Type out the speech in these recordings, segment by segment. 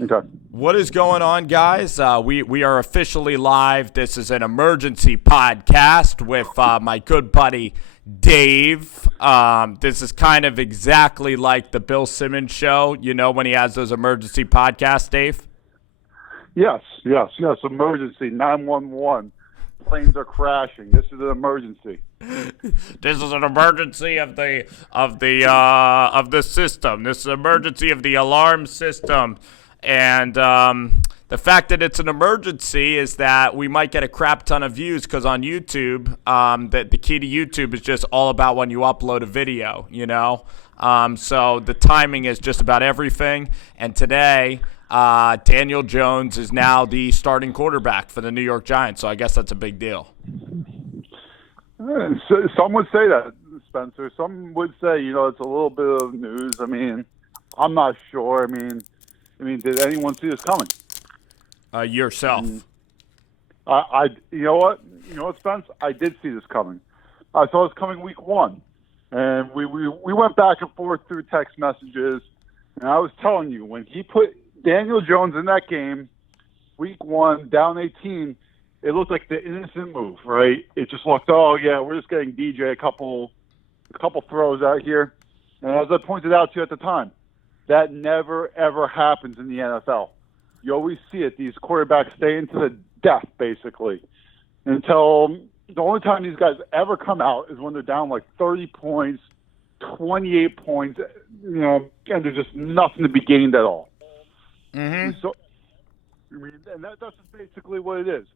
Okay. What is going on, guys? We are officially live. This is an emergency podcast with my good buddy Dave. This is kind of exactly like the Bill Simmons show, you know, when he has those emergency podcasts, Dave? Yes. Emergency 911. Planes are crashing. This is an emergency. This is an emergency of the system. This is an emergency of the alarm system. And the fact that it's an emergency is that we might get a crap ton of views because on YouTube, the key to YouTube is just all about when you upload a video, you know? So the timing is just about everything. And today, Daniel Jones is now the starting quarterback for the New York Giants. So I guess that's a big deal. Some would say that, Spencer. Some would say, it's a little bit of news. I mean, I'm not sure. I mean, did anyone see this coming? Yourself. You know what, Spence? I did see this coming. I saw this coming week one, and we went back and forth through text messages, and I was telling you, when he put Daniel Jones in that game, week one, down 18, it looked like the innocent move, right? It just looked, oh yeah, we're just getting DJ a couple throws out here, and as I pointed out to you at the time, that never, ever happens in the NFL. You always see it. These quarterbacks stay into the death, basically, until the only time these guys ever come out is when they're down like 30 points, 28 points, and there's just nothing to be gained at all. Mm-hmm. So, and that's just basically what it is.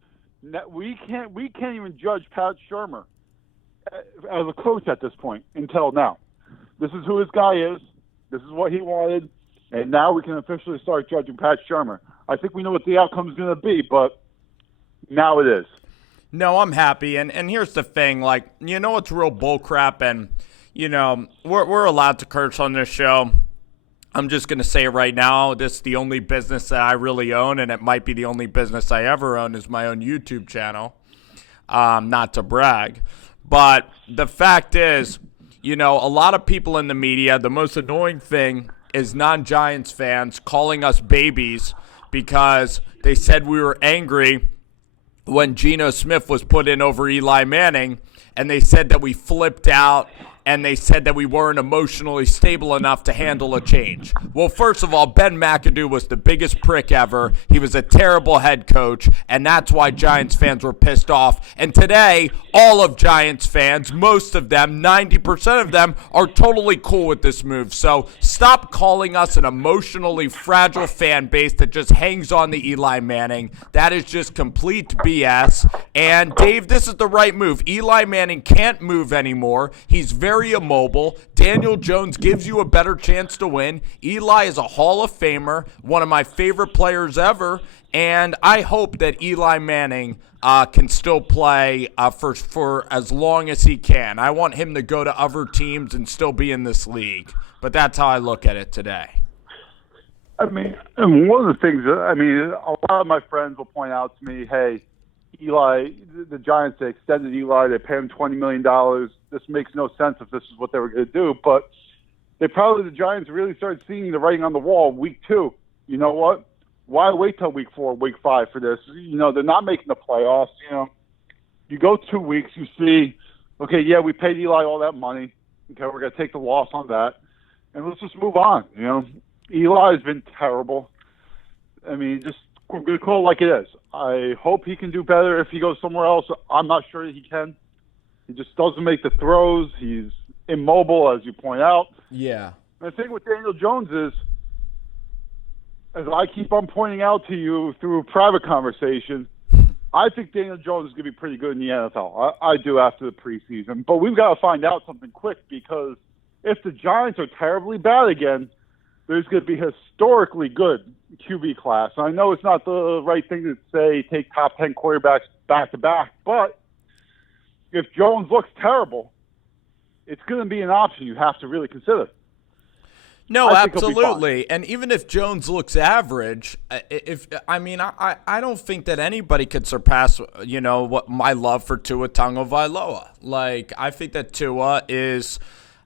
We can't even judge Pat Shurmur as a coach at this point until now. This is who his guy is. This is what he wanted, and now we can officially start judging Pat Shurmur. I think we know what the outcome is going to be, but now it is. No, I'm happy, and here's the thing, like, it's real bullcrap, and, we're allowed to curse on this show. I'm just going to say it right now. This is the only business that I really own, and it might be the only business I ever own is my own YouTube channel, not to brag. But the fact is, a lot of people in the media, the most annoying thing is non-Giants fans calling us babies because they said we were angry when Geno Smith was put in over Eli Manning, and they said that we flipped out, and they said that we weren't emotionally stable enough to handle a change. Well, first of all, Ben McAdoo was the biggest prick ever. He was a terrible head coach, and that's why Giants fans were pissed off. And today, all of Giants fans, most of them, 90% of them, are totally cool with this move. So stop calling us an emotionally fragile fan base that just hangs on to Eli Manning. That is just complete BS. And, Dave, this is the right move. Eli Manning can't move anymore. He's very immobile. Daniel Jones gives you a better chance to win. Eli is a Hall of Famer, one of my favorite players ever, and I hope that Eli Manning can still play for as long as he can. I want him to go to other teams and still be in this league, but that's how I look at it today. I mean, and one of the things, a lot of my friends will point out to me, hey, Eli, the Giants, they extended Eli. They paid him $20 million. This makes no sense if this is what they were going to do. But the Giants really started seeing the writing on the wall week two. You know what? Why wait till week 4, week 5 for this? They're not making the playoffs. You go 2 weeks, you see, okay, yeah, we paid Eli all that money. Okay, we're going to take the loss on that. And let's just move on. Eli has been terrible. I mean, we're going to call it like it is. I hope he can do better if he goes somewhere else. I'm not sure he can. He just doesn't make the throws. He's immobile, as you point out. Yeah. And the thing with Daniel Jones is, as I keep on pointing out to you through private conversation, I think Daniel Jones is going to be pretty good in the NFL. I do after the preseason. But we've got to find out something quick, because if the Giants are terribly bad again, there's going to be historically good QB class. I know it's not the right thing to say take top 10 quarterbacks back-to-back, but if Jones looks terrible, it's going to be an option you have to really consider. No, absolutely. And even if Jones looks average, I don't think that anybody could surpass, what my love for Tua Tagovailoa. Like, I think that Tua is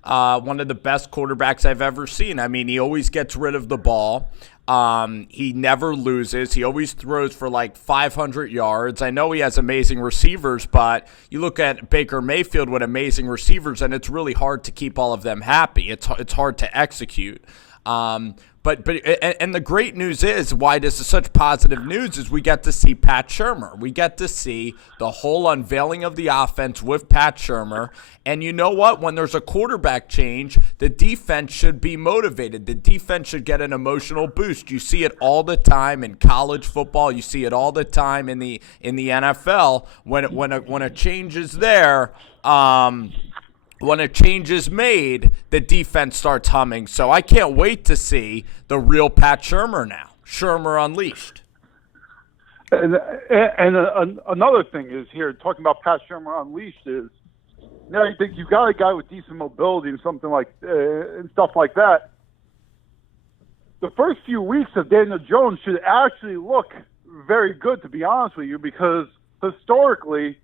one of the best quarterbacks I've ever seen. I mean, he always gets rid of the ball. He never loses. He always throws for like 500 yards. I know he has amazing receivers, but you look at Baker Mayfield with amazing receivers, and it's really hard to keep all of them happy. It's hard to execute. But the great news is, why this is such positive news, is we get to see Pat Shurmur. We get to see the whole unveiling of the offense with Pat Shurmur. And you know what? When there's a quarterback change, the defense should be motivated. The defense should get an emotional boost. You see it all the time in college football. You see it all the time in the NFL. When a change is there, when a change is made, the defense starts humming. So I can't wait to see the real Pat Shurmur now. Shurmur unleashed. And another thing is here, talking about Pat Shurmur unleashed, is now you think you've got a guy with decent mobility and something like and stuff like that. The first few weeks of Daniel Jones should actually look very good, to be honest with you, because historically,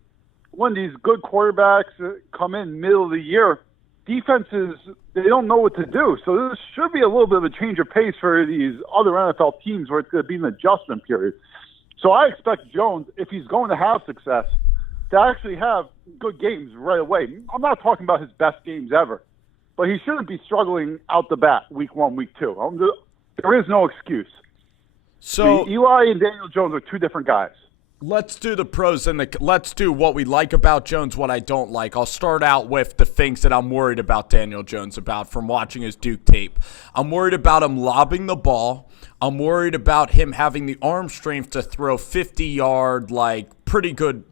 when these good quarterbacks come in middle of the year, defenses, they don't know what to do. So this should be a little bit of a change of pace for these other NFL teams where it's going to be an adjustment period. So I expect Jones, if he's going to have success, to actually have good games right away. I'm not talking about his best games ever, but he shouldn't be struggling out the bat week 1, week 2. There is no excuse. So Eli and Daniel Jones are two different guys. Let's do the pros and let's do what we like about Jones, what I don't like. I'll start out with the things that I'm worried about Daniel Jones about from watching his Duke tape. I'm worried about him lobbing the ball. I'm worried about him having the arm strength to throw 50-yard, like pretty good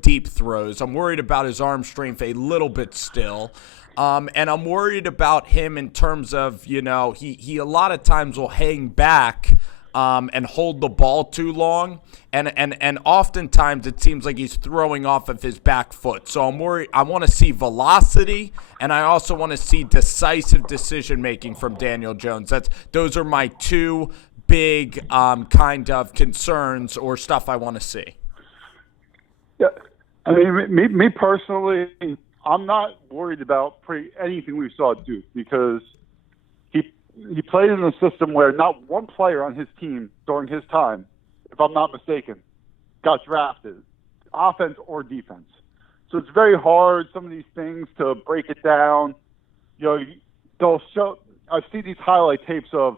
deep throws. I'm worried about his arm strength a little bit still. And I'm worried about him in terms of, he a lot of times will hang back and hold the ball too long. And oftentimes it seems like he's throwing off of his back foot. So I'm worried. I want to see velocity, and I also want to see decisive decision-making from Daniel Jones. Those are my two big kind of concerns or stuff I want to see. Yeah, I mean, me personally, I'm not worried about anything we saw at Duke, because he played in a system where not one player on his team during his time, if I'm not mistaken, got drafted, offense or defense. So it's very hard, some of these things, to break it down. They'll show. I see these highlight tapes of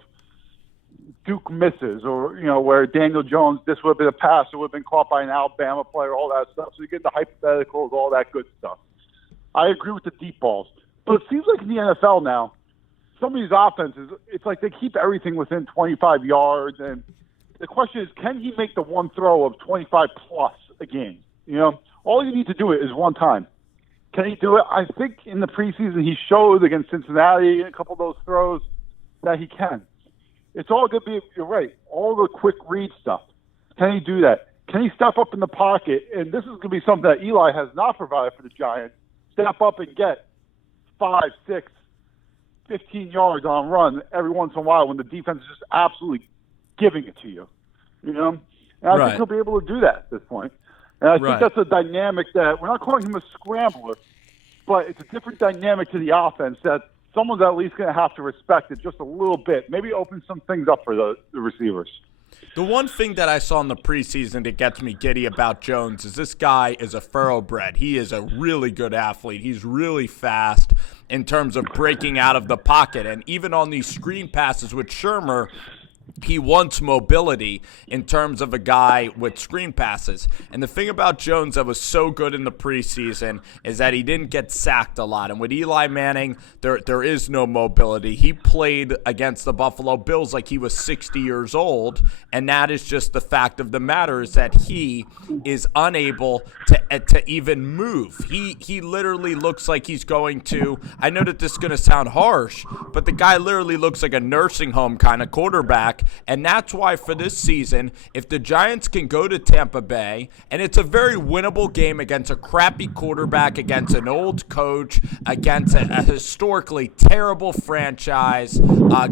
Duke misses, or where Daniel Jones, this would have been a pass, it would have been caught by an Alabama player, all that stuff. So you get the hypotheticals, all that good stuff. I agree with the deep balls, but it seems like in the NFL now, some of these offenses, it's like they keep everything within 25 yards, and the question is, can he make the one throw of 25 plus a game? All you need to do it is one time. Can he do it? I think in the preseason he showed against Cincinnati a couple of those throws that he can. It's all going to be, you're right, all the quick read stuff. Can he do that? Can he step up in the pocket? And this is going to be something that Eli has not provided for the Giants. Step up and get 5, 6, 15 yards on a run every once in a while when the defense is just absolutely giving it to you. And I think he'll be able to do that at this point. And I think that's a dynamic that we're not calling him a scrambler, but it's a different dynamic to the offense that someone's at least going to have to respect it just a little bit. Maybe open some things up for the receivers. The one thing that I saw in the preseason that gets me giddy about Jones is this guy is a thoroughbred. He is a really good athlete. He's really fast in terms of breaking out of the pocket. And even on these screen passes with Shurmur, he wants mobility in terms of a guy with screen passes. And the thing about Jones that was so good in the preseason is that he didn't get sacked a lot. And with Eli Manning, there is no mobility. He played against the Buffalo Bills like he was 60 years old, and that is just the fact of the matter, is that he is unable to even move. He literally looks like he's going to, I know that this is going to sound harsh, but the guy literally looks like a nursing home kind of quarterback. And that's why for this season, if the Giants can go to Tampa Bay, and it's a very winnable game against a crappy quarterback, against an old coach, against a historically terrible franchise,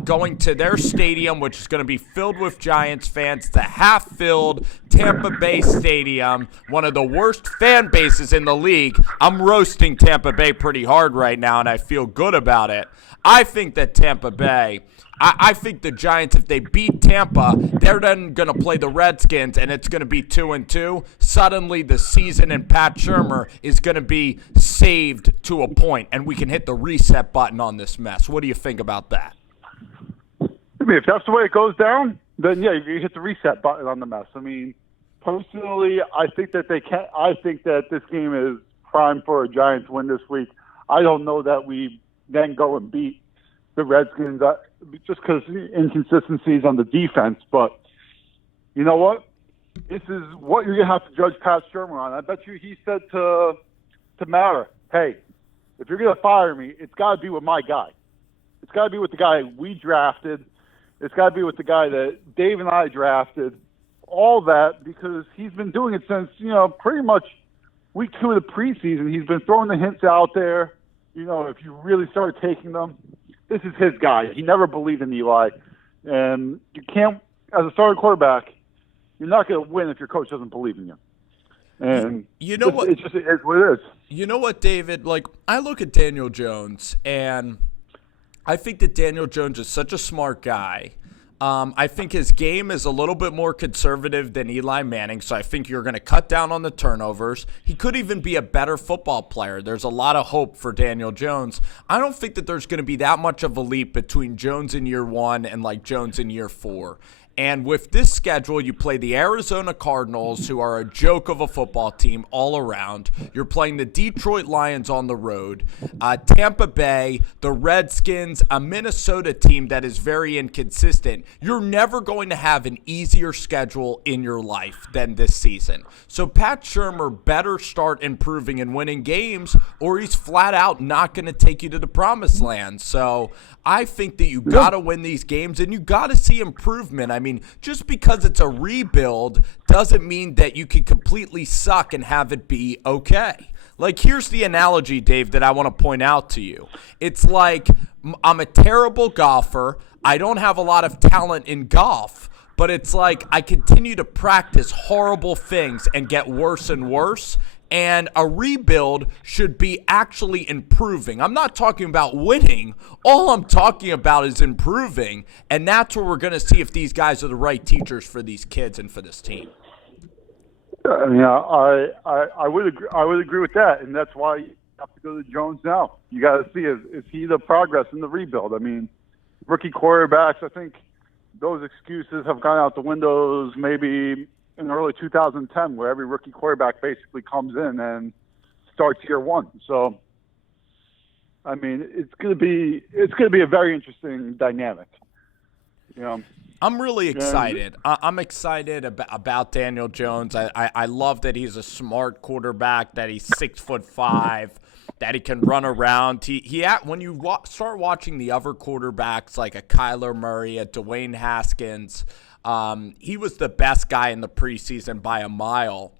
going to their stadium, which is going to be filled with Giants fans, the half-filled Tampa Bay Stadium, one of the worst fan bases in the league. I'm roasting Tampa Bay pretty hard right now, and I feel good about it. I think that Tampa Bay I think the Giants, if they beat Tampa, they're then going to play the Redskins, and it's going to be 2-2. Suddenly, the season and Pat Shurmur is going to be saved to a point, and we can hit the reset button on this mess. What do you think about that? I mean, if that's the way it goes down, then yeah, you hit the reset button on the mess. I mean, personally, I think that they can. I think that this game is prime for a Giants win this week. I don't know that we then go and beat the Redskins just because inconsistencies on the defense. But you know what? This is what you're gonna have to judge Pat Shurmur on. I bet you he said to Mara, "Hey, if you're gonna fire me, it's got to be with my guy. It's got to be with the guy we drafted. It's got to be with the guy that Dave and I drafted." All that because he's been doing it since, pretty much week 2 of the preseason. He's been throwing the hints out there. If you really start taking them, this is his guy. He never believed in Eli. And you can't, as a starting quarterback, you're not going to win if your coach doesn't believe in you. And it's just it's what it is. You know what, David? Like, I look at Daniel Jones, and I think that Daniel Jones is such a smart guy. I think his game is a little bit more conservative than Eli Manning, so I think you're going to cut down on the turnovers. He could even be a better football player. There's a lot of hope for Daniel Jones. I don't think that there's going to be that much of a leap between Jones in year 1 and like Jones in year 4. And with this schedule, you play the Arizona Cardinals, who are a joke of a football team all around. You're playing the Detroit Lions on the road, Tampa Bay, the Redskins, a Minnesota team that is very inconsistent. You're never going to have an easier schedule in your life than this season. So Pat Shurmur better start improving and winning games, or he's flat out not going to take you to the promised land. So I think that you got to win these games, and you got to see improvement. I mean, just because it's a rebuild doesn't mean that you can completely suck and have it be okay. Like, here's the analogy, Dave, that I want to point out to you. It's like I'm a terrible golfer. I don't have a lot of talent in golf, but it's like I continue to practice horrible things and get worse and worse. And a rebuild should be actually improving. I'm not talking about winning. All I'm talking about is improving. And that's where we're going to see if these guys are the right teachers for these kids and for this team. Yeah, I would agree. I would agree with that, and that's why you have to go to Jones now. You got to see is he the progress in the rebuild? I mean, rookie quarterbacks. I think those excuses have gone out the windows. Maybe in early 2010, where every rookie quarterback basically comes in and starts year 1. So, I mean, it's going to be a very interesting dynamic. I'm really excited. I'm excited about Daniel Jones. I love that he's a smart quarterback, that he's 6'5", that he can run around. When you start watching the other quarterbacks like a Kyler Murray, a Dwayne Haskins, he was the best guy in the preseason by a mile.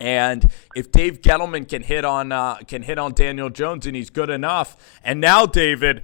And if Dave Gettleman can hit on Daniel Jones, and he's good enough. And now, David,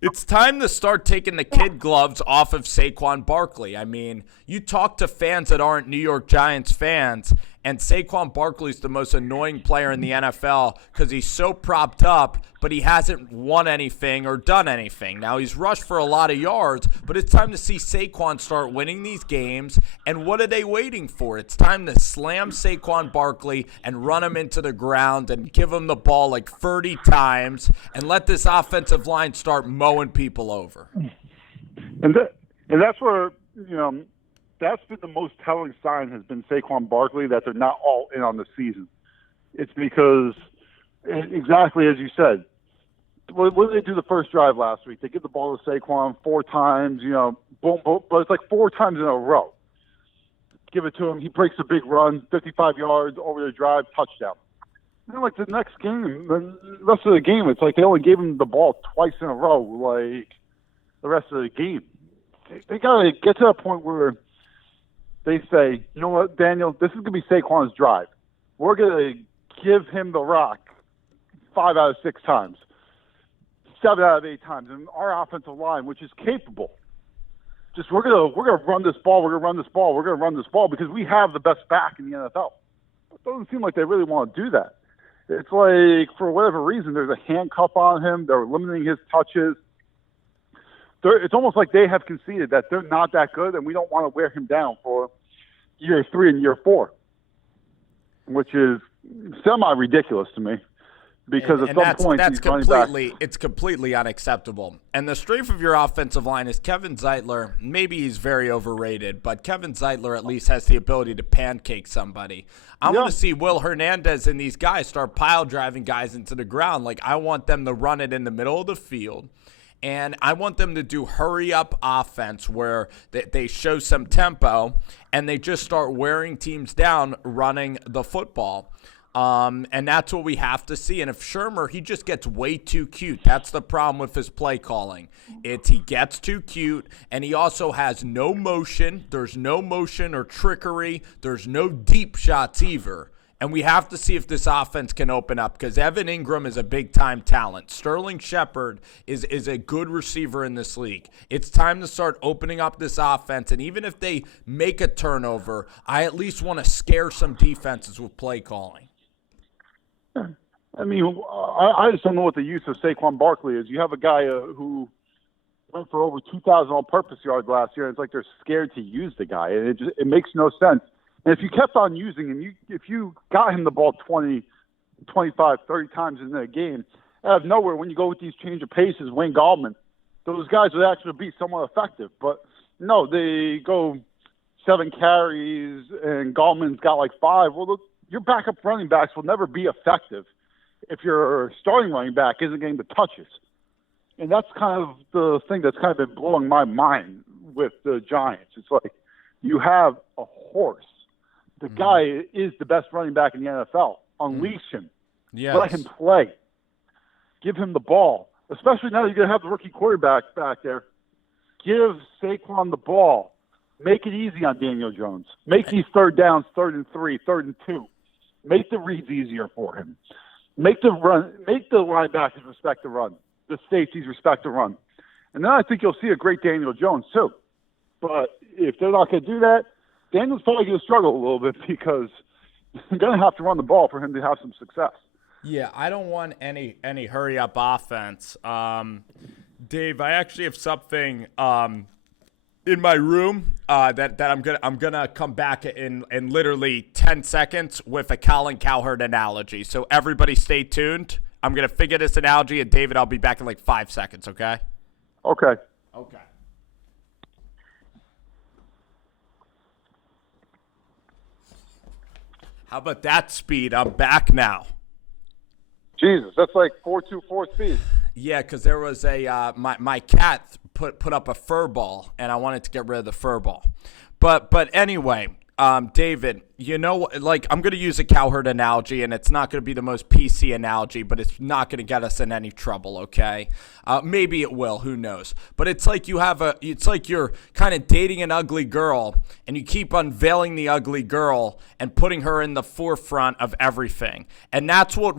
it's time to start taking the kid gloves off of Saquon Barkley. I mean, you talk to fans that aren't New York Giants fans, and Saquon Barkley's the most annoying player in the NFL because he's so propped up, but he hasn't won anything or done anything. Now, he's rushed for a lot of yards, but it's time to see Saquon start winning these games. And what are they waiting for? It's time to slam Saquon Barkley and run him into the ground and give him the ball like 30 times and let this offensive line start mowing people over. And that's where, that's been the most telling sign has been Saquon Barkley, that they're not all in on the season. It's because, exactly as you said, what did they do the first drive last week? They give the ball to Saquon 4 times, boom, boom, but it's like 4 times in a row. Give it to him. He breaks a big run, 55 yards over the drive, touchdown. And then, like, the next game, the rest of the game, it's like they only gave him the ball twice in a row, like the rest of the game. They got to get to a point where they say, you know what, Daniel, this is going to be Saquon's drive. We're going to give him the rock 5 out of 6 times, 7 out of 8 times. And our offensive line, which is capable, just we're gonna run this ball. We're gonna run this ball. We're gonna run this ball because we have the best back in the NFL. It doesn't seem like they really want to do that. It's like, for whatever reason, there's a handcuff on him. They're limiting his touches. it's almost like they have conceded that they're not that good, and we don't want to wear him down for year 3 and year 4, which is semi-ridiculous to me. Because at some point, it's completely unacceptable. And the strength of your offensive line is Kevin Zeitler. Maybe he's very overrated, but Kevin Zeitler at least has the ability to pancake somebody. I want to see Will Hernandez and these guys start pile driving guys into the ground. Like, I want them to run it in the middle of the field. And I want them to do hurry-up offense where they show some tempo and they just start wearing teams down running the football. And that's what we have to see. And if Shermer, he just gets way too cute. That's the problem with his play calling. He gets too cute, and he also has no motion. There's no motion or trickery. There's no deep shots either. And we have to see if this offense can open up because Evan Ingram is a big-time talent. Sterling Shepard is a good receiver in this league. It's time to start opening up this offense. And even if they make a turnover, I at least want to scare some defenses with play calling. I mean, I just don't know what the use of Saquon Barkley is. You have a guy who went for over 2,000 all-purpose yards last year, and it's like they're scared to use the guy. And it makes no sense. And if you kept on using him, if you got him the ball 20, 25, 30 times in a game, out of nowhere, when you go with these change of paces, Wayne Gallman, those guys would actually be somewhat effective. But no, they go 7 carries, and Gallman's got like 5. Well, look, your backup running backs will never be effective if your starting running back isn't getting the touches. And that's kind of the thing that's kind of been blowing my mind with the Giants. It's like you have a horse. The guy is the best running back in the NFL. Unleash him. Yes. Let him play. Give him the ball. Especially now that you're going to have the rookie quarterback back there. Give Saquon the ball. Make it easy on Daniel Jones. Make these third downs, 3rd and 3, 3rd and 2. Make the reads easier for him. Make the linebackers respect the run. The safeties respect the run. And then I think you'll see a great Daniel Jones too. But if they're not going to do that, Daniel's probably going to struggle a little bit because they're going to have to run the ball for him to have some success. Yeah, I don't want any hurry-up offense. Dave, I actually have something in my room that I'm gonna come back in literally 10 seconds with a Colin Cowherd analogy. So everybody stay tuned. I'm gonna figure this analogy, and David, I'll be back in like 5 seconds. Okay. Okay. How about that speed? I'm back now. Jesus, that's like 4.24 speed. Yeah, because there was my cat put up a fur ball, and I wanted to get rid of the fur ball. But anyway, David, you know, like I'm going to use a Cowherd analogy, and it's not going to be the most PC analogy, but it's not going to get us in any trouble, okay? Maybe it will, who knows? But it's like it's like you're kind of dating an ugly girl, and you keep unveiling the ugly girl and putting her in the forefront of everything. And that's what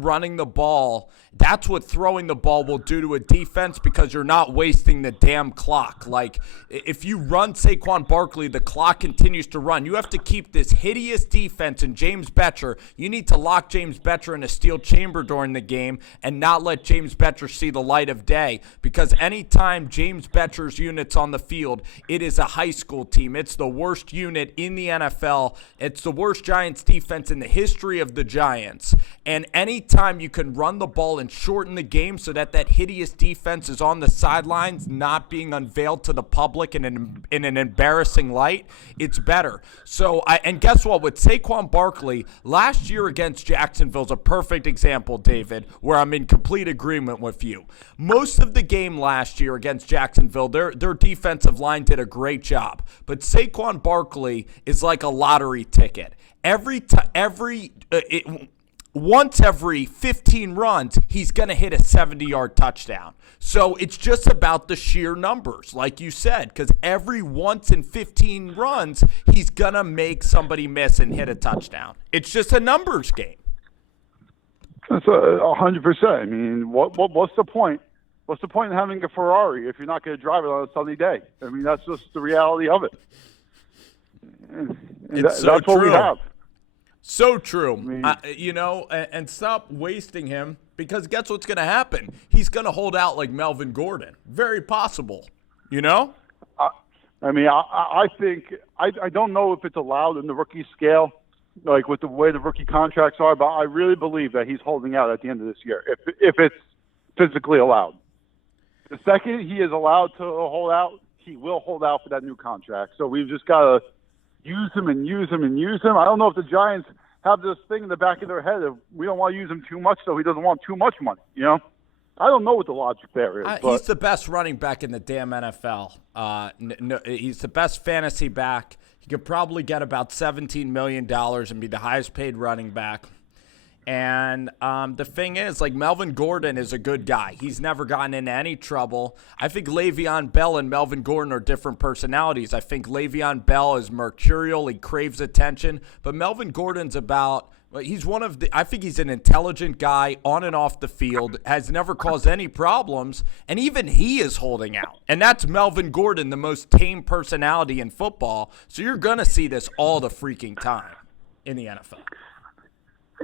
that's what throwing the ball will do to a defense because you're not wasting the damn clock. Like, if you run Saquon Barkley, the clock continues to run. You have to keep this hideous defense and James Betcher. You need to lock James Betcher in a steel chamber during the game and not let James Betcher see the light of day, because anytime James Betcher's unit's on the field, it is a high school team. It's the worst unit in the NFL. It's the worst Giants defense in the history of the Giants. And anytime you can run the ball and shorten the game so that hideous defense is on the sidelines, not being unveiled to the public in an embarrassing light, it's better. So, and guess what? With Saquon Barkley, last year against Jacksonville is a perfect example, David, where I'm in complete agreement with you. Most of the game last year against Jacksonville, their defensive line did a great job. But Saquon Barkley is like a lottery ticket. Once every 15 runs, he's going to hit a 70-yard touchdown. So it's just about the sheer numbers, like you said, because every once in 15 runs, he's going to make somebody miss and hit a touchdown. It's just a numbers game. That's 100%. I mean, what's the point? What's the point in having a Ferrari if you're not going to drive it on a sunny day? I mean, that's just the reality of it. That's true. What we have. So true. And stop wasting him, because guess what's going to happen? He's going to hold out like Melvin Gordon. Very possible. You know? I think I don't know if it's allowed in the rookie scale, like with the way the rookie contracts are, but I really believe that he's holding out at the end of this year if it's physically allowed. The second he is allowed to hold out, he will hold out for that new contract. So we've just got to use him and use him and use him. I don't know if the Giants have this thing in the back of their head of we don't want to use him too much, so he doesn't want too much money. You know, I don't know what the logic there is. He's the best running back in the damn NFL. He's the best fantasy back. He could probably get about $17 million and be the highest paid running back. And the thing is, like, Melvin Gordon is a good guy. He's never gotten into any trouble. I think Le'Veon Bell and Melvin Gordon are different personalities. I think Le'Veon Bell is mercurial. He craves attention. But Melvin Gordon's he's I think he's an intelligent guy on and off the field, has never caused any problems, and even he is holding out. And that's Melvin Gordon, the most tame personality in football. So you're going to see this all the freaking time in the NFL.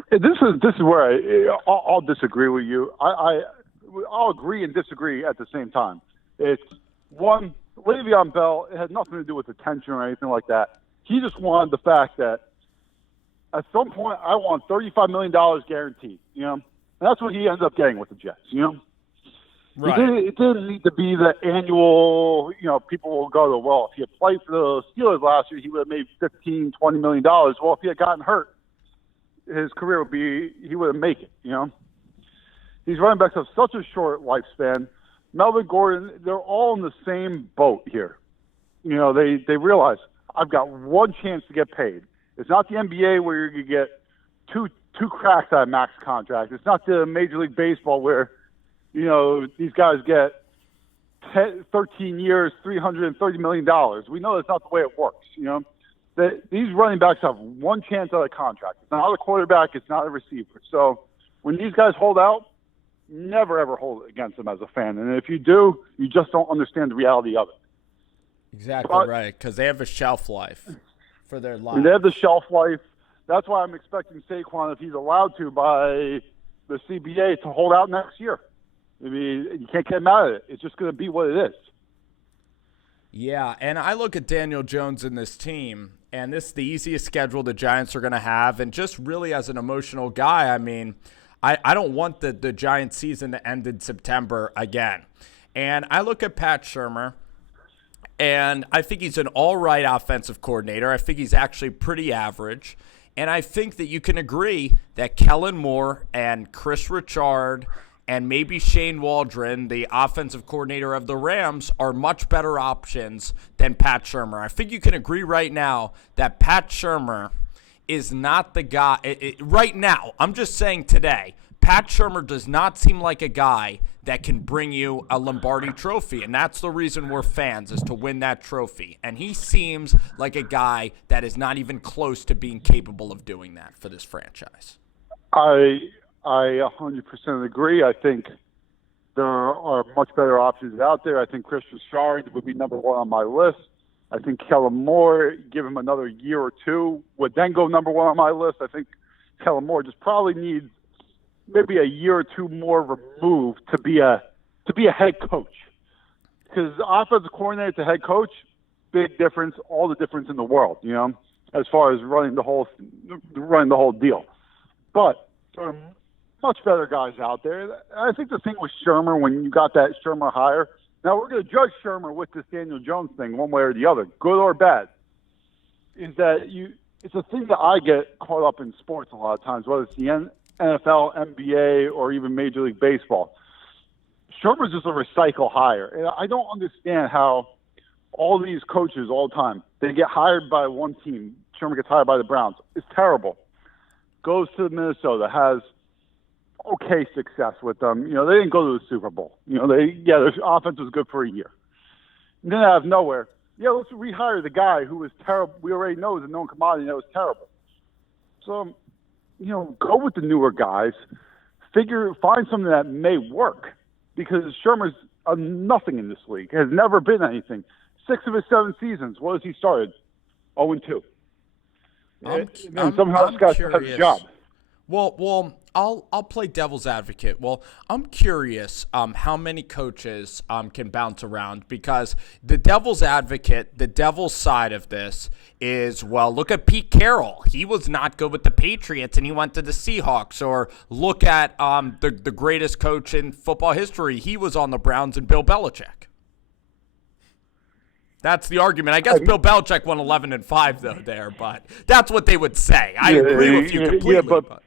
This is where I'll disagree with you. I'll agree and disagree at the same time. It's one, Le'Veon Bell, it had nothing to do with attention or anything like that. He just wanted the fact that at some point I want $35 million guaranteed, you know? And that's what he ended up getting with the Jets, you know? Right. It didn't need to be the annual, you know, people will go to, well, if he had played for the Steelers last year, he would have made $15, $20 million. Well, if he had gotten hurt, his career he wouldn't make it, you know? These running backs have such a short lifespan. Melvin Gordon, they're all in the same boat here. You know, they realize, I've got one chance to get paid. It's not the NBA where you get two cracks at a max contract. It's not the Major League Baseball where, you know, these guys get 13 years, $330 million. We know that's not the way it works, you know? These running backs have one chance at a contract. It's not a quarterback. It's not a receiver. So when these guys hold out, never, ever hold it against them as a fan. And if you do, you just don't understand the reality of it. Exactly right, because they have a shelf life for their lives. They have the shelf life. That's why I'm expecting Saquon, if he's allowed to by the CBA, to hold out next year. I mean, you can't get him out of it. It's just going to be what it is. Yeah, and I look at Daniel Jones and this team, and this is the easiest schedule the Giants are going to have. And just really as an emotional guy, I mean, I don't want the Giants season to end in September again. And I look at Pat Shurmur, and I think he's an all-right offensive coordinator. I think he's actually pretty average. And I think that you can agree that Kellen Moore and Chris Richard and maybe Shane Waldron, the offensive coordinator of the Rams, are much better options than Pat Shurmur. I think you can agree right now that Pat Shurmur is not the guy. Right now, I'm just saying today, Pat Shurmur does not seem like a guy that can bring you a Lombardi trophy, and that's the reason we're fans, is to win that trophy. And he seems like a guy that is not even close to being capable of doing that for this franchise. I 100% agree. I think there are much better options out there. I think Chris Richard would be number one on my list. I think Kellen Moore, give him another year or two, would then go number one on my list. I think Kellen Moore just probably needs maybe a year or two more removed to be a head coach. Because offensive coordinator to head coach, big difference, all the difference in the world, you know, as far as running the whole deal. But there are much better guys out there. I think the thing with Shurmur, when you got that Shurmur hire, now we're going to judge Shurmur with this Daniel Jones thing one way or the other, good or bad, is that it's a thing that I get caught up in sports a lot of times, whether it's the NFL, NBA, or even Major League Baseball. Shurmur's just a recycle hire. And I don't understand how all these coaches all the time, they get hired by one team. Shurmur gets hired by the Browns. It's terrible. Goes to Minnesota, has okay success with them. You know, they didn't go to the Super Bowl. You know, their offense was good for a year. And then out of nowhere, let's rehire the guy who was terrible. We already know is a known commodity that was terrible. So, you know, go with the newer guys. Find something that may work, because Shurmur's nothing in this league. Has never been anything. 6 of his 7 seasons, what has he started? 0-2. And somehow this guy has a job. Well, I'll play devil's advocate. Well, I'm curious how many coaches can bounce around, because the devil's advocate, the devil's side of this is, well, look at Pete Carroll. He was not good with the Patriots and he went to the Seahawks. Or look at the greatest coach in football history. He was on the Browns, and Bill Belichick. That's the argument. I guess Bill Belichick won 11-5 though there, but that's what they would say. I agree with you completely. Yeah, but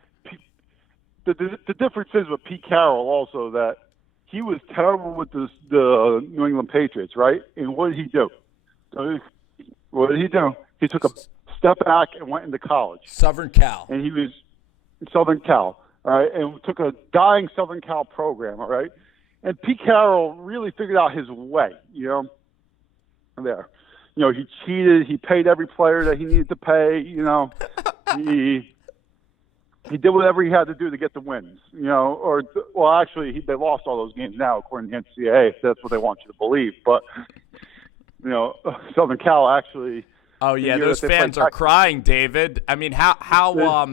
the difference is with Pete Carroll also that he was terrible with the New England Patriots, right? And what did he do? He took a step back and went into college. Southern Cal. And he was Southern Cal, all right? And took a dying Southern Cal program, all right? And Pete Carroll really figured out his way, there. He cheated. He paid every player that he needed to pay, He did whatever he had to do to get the wins, actually, they lost all those games now, according to the NCAA, if that's what they want you to believe. But, Southern Cal actually. Oh, yeah, those fans are crying, David. I mean, how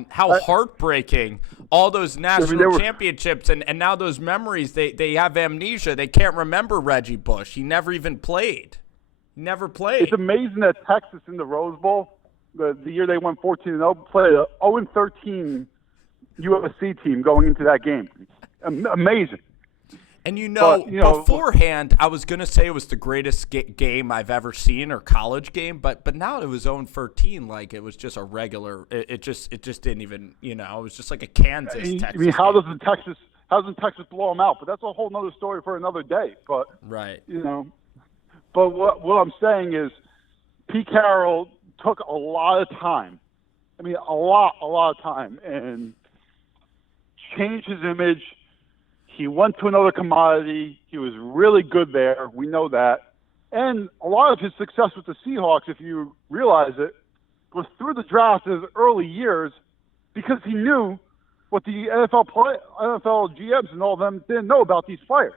heartbreaking all those national championships and now those memories, they have amnesia. They can't remember Reggie Bush. He never even played. It's amazing that Texas in the Rose Bowl, the year they won 14-0, played a 0-13 USC team going into that game. Amazing. And beforehand, I was going to say it was the greatest game I've ever seen, or college game, but now it was 0-13, like it was just a regular. It just didn't even, it was just like a Kansas. Texas I mean, how doesn't Texas blow them out? But that's a whole other story for another day. But right, But what I'm saying is, Pete Carroll took a lot of time. I mean, a lot of time, and changed his image. He went to another commodity. He was really good there. We know that. And a lot of his success with the Seahawks, if you realize it, was through the draft in his early years, because he knew what the NFL GMs and all of them didn't know about these players.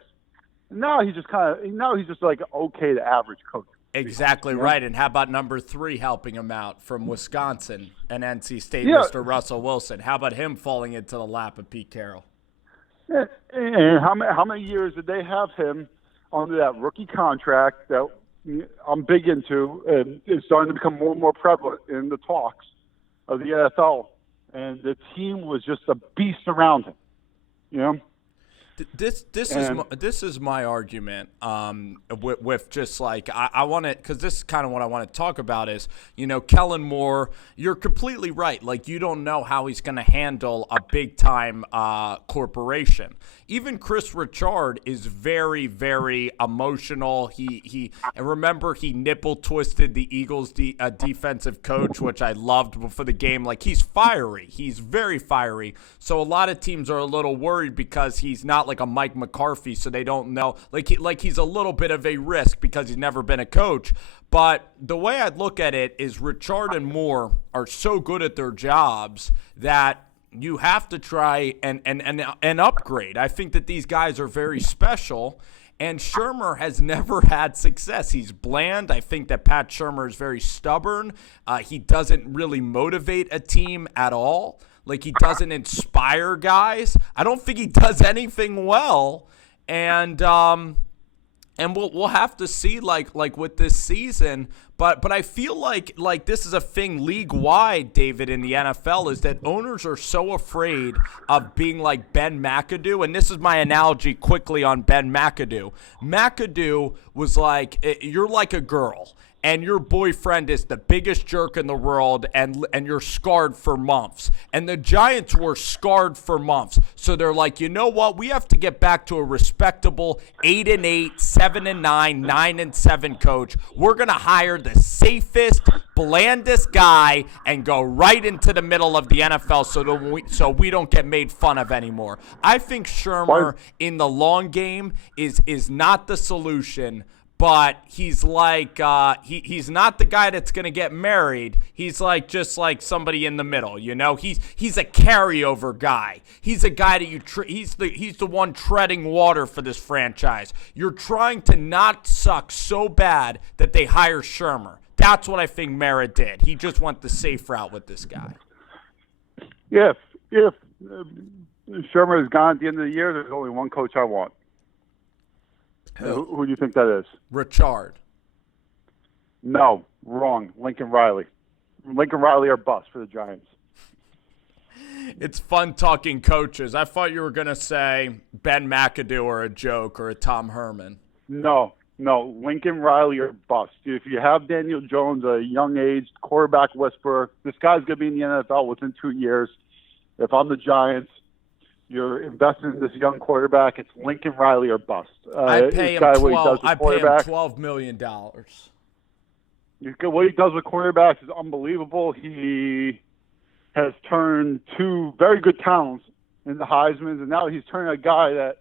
And now he's just like okay to average coach. Exactly right. And how about number 3 helping him out from Wisconsin and NC State, Mr. Russell Wilson? How about him falling into the lap of Pete Carroll? And how many years did they have him under that rookie contract that I'm big into, and it's starting to become more and more prevalent in the talks of the NFL? And the team was just a beast around him, This is my argument with just like I want to, because this is kind of what I want to talk about is, Kellen Moore, you're completely right. Like, you don't know how he's going to handle a big time corporation. Even Chris Richard is very, very emotional. He remember he nipple twisted the Eagles defensive coach, which I loved before the game. Like, he's fiery. He's very fiery. So a lot of teams are a little worried because he's not like a Mike McCarthy, so they don't know. Like he's a little bit of a risk because he's never been a coach. But the way I'd look at it is Richard and Moore are so good at their jobs that you have to try and upgrade. I think that these guys are very special, and Shurmur has never had success. He's bland. I think that Pat Shurmur is very stubborn. He doesn't really motivate a team at all. Like, he doesn't inspire guys. I don't think he does anything well. And we'll have to see like with this season. But I feel like this is a thing league-wide, David, in the NFL, is that owners are so afraid of being like Ben McAdoo. And this is my analogy quickly on Ben McAdoo. McAdoo was like, you're like a girl, and your boyfriend is the biggest jerk in the world, and you're scarred for months. And the Giants were scarred for months. So they're like, you know what? We have to get back to a respectable 8-8, 7-9, 9-7 coach. We're going to hire the safest, blandest guy and go right into the middle of the NFL so we don't get made fun of anymore. I think Shurmur in the long game is not the solution. But he's like he's not the guy that's gonna get married. He's like just like somebody in the middle, He's a carryover guy. He's a guy that he's the one treading water for this franchise. You're trying to not suck so bad that they hire Shurmur. That's what I think Mara did. He just went the safe route with this guy. If Shermer is gone at the end of the year, there's only one coach I want. Who do you think that is? Richard. No, wrong. Lincoln Riley. Lincoln Riley or bust for the Giants. It's fun talking coaches. I thought you were going to say Ben McAdoo or a joke or a Tom Herman. No. Lincoln Riley or bust. If you have Daniel Jones, a young-aged quarterback whisperer, this guy's going to be in the NFL within 2 years. If I'm the Giants, you're investing in this young quarterback. It's Lincoln Riley or bust. I pay him $12 million. What he does with quarterbacks is unbelievable. He has turned two very good talents into Heisman's, and now he's turning a guy that,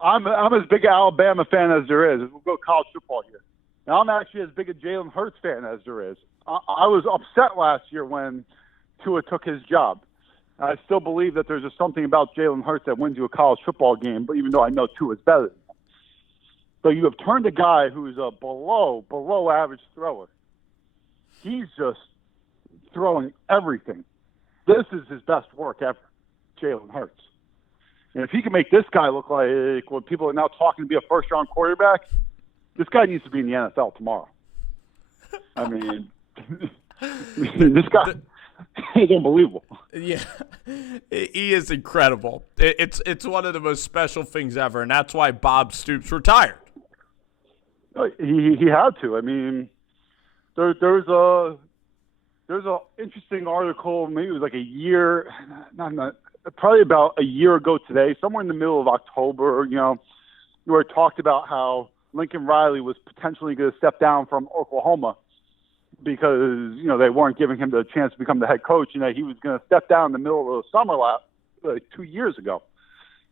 I'm as big an Alabama fan as there is. We'll go college football here. Now, I'm actually as big a Jalen Hurts fan as there is. I was upset last year when Tua took his job. I still believe that there's just something about Jalen Hurts that wins you a college football game, but even though I know Tua is better than him. So you have turned a guy who's a below average thrower. He's just throwing everything. This is his best work ever, Jalen Hurts. And if he can make this guy look like what people are now talking to be a first-round quarterback, this guy needs to be in the NFL tomorrow. I mean, this guy is unbelievable. Yeah, he is incredible. It's one of the most special things ever, and that's why Bob Stoops retired. He had to. I mean, there's a interesting article. Maybe it was like probably about a year ago today, somewhere in the middle of October. Where it talked about how Lincoln Riley was potentially going to step down from Oklahoma because they weren't giving him the chance to become the head coach, and that he was going to step down in the middle of the summer like 2 years ago,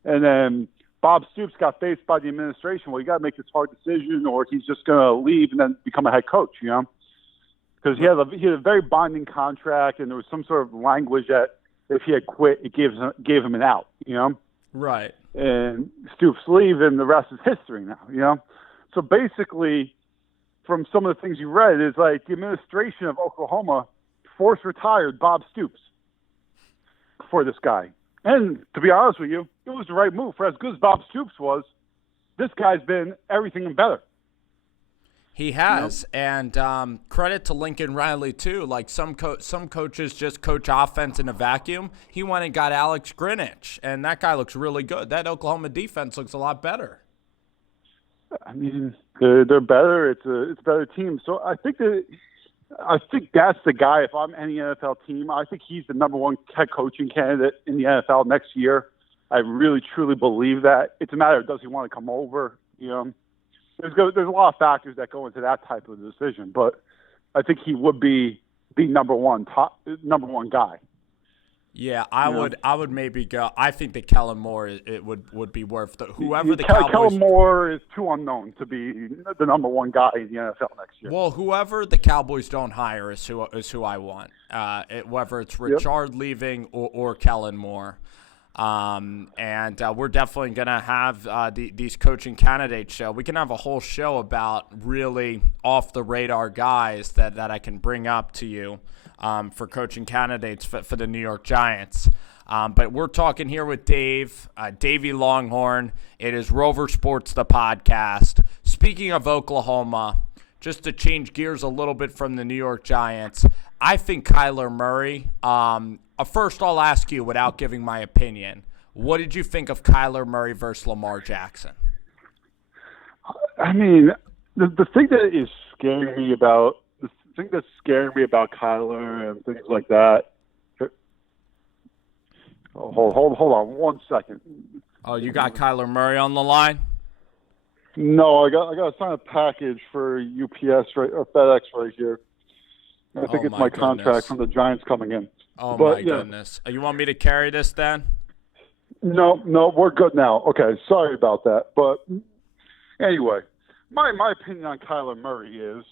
and then Bob Stoops got faced by the administration. Well, you got to make this hard decision, or he's just going to leave and then become a head coach. Because he had a very binding contract, and there was some sort of language that if he had quit, it gave him an out. Right. And Stoops leave, and the rest is history now. So basically, from some of the things you read, is like the administration of Oklahoma force retired Bob Stoops for this guy. And to be honest with you, it was the right move. For as good as Bob Stoops was, this guy's been everything and better. He has, and credit to Lincoln Riley too. Like some coaches just coach offense in a vacuum. He went and got Alex Grinich, and that guy looks really good. That Oklahoma defense looks a lot better. I mean, they're better. It's a better team. So I think that's the guy. If I'm any NFL team, I think he's the number one head coaching candidate in the NFL next year. I really truly believe that. It's a matter of does he want to come over. There's a lot of factors that go into that type of decision, but I think he would be the number one guy. Yeah, I would maybe go. I think that Kellen Moore it would be worth whoever the Cowboys. Kellen Moore is too unknown to be the number one guy in the NFL next year. Well, whoever the Cowboys don't hire is who I want. Whether it's Richard leaving or Kellen Moore. And we're definitely going to have these coaching candidates show. We can have a whole show about really off-the-radar guys that I can bring up to you for coaching candidates for the New York Giants. But we're talking here with Dave, Davey Longhorn. It is Rover Sports, the podcast. Speaking of Oklahoma, just to change gears a little bit from the New York Giants, I think Kyler Murray first, I'll ask you without giving my opinion. What did you think of Kyler Murray versus Lamar Jackson? I mean, the thing that is scaring me about Kyler and things like that. Hold on 1 second. Oh, you got Kyler Murray on the line? No, I got to sign a package for UPS or FedEx right here. I think it's my contract from the Giants coming in. Oh, my goodness. You want me to carry this then? No, we're good now. Okay, sorry about that. But anyway, my opinion on Kyler Murray is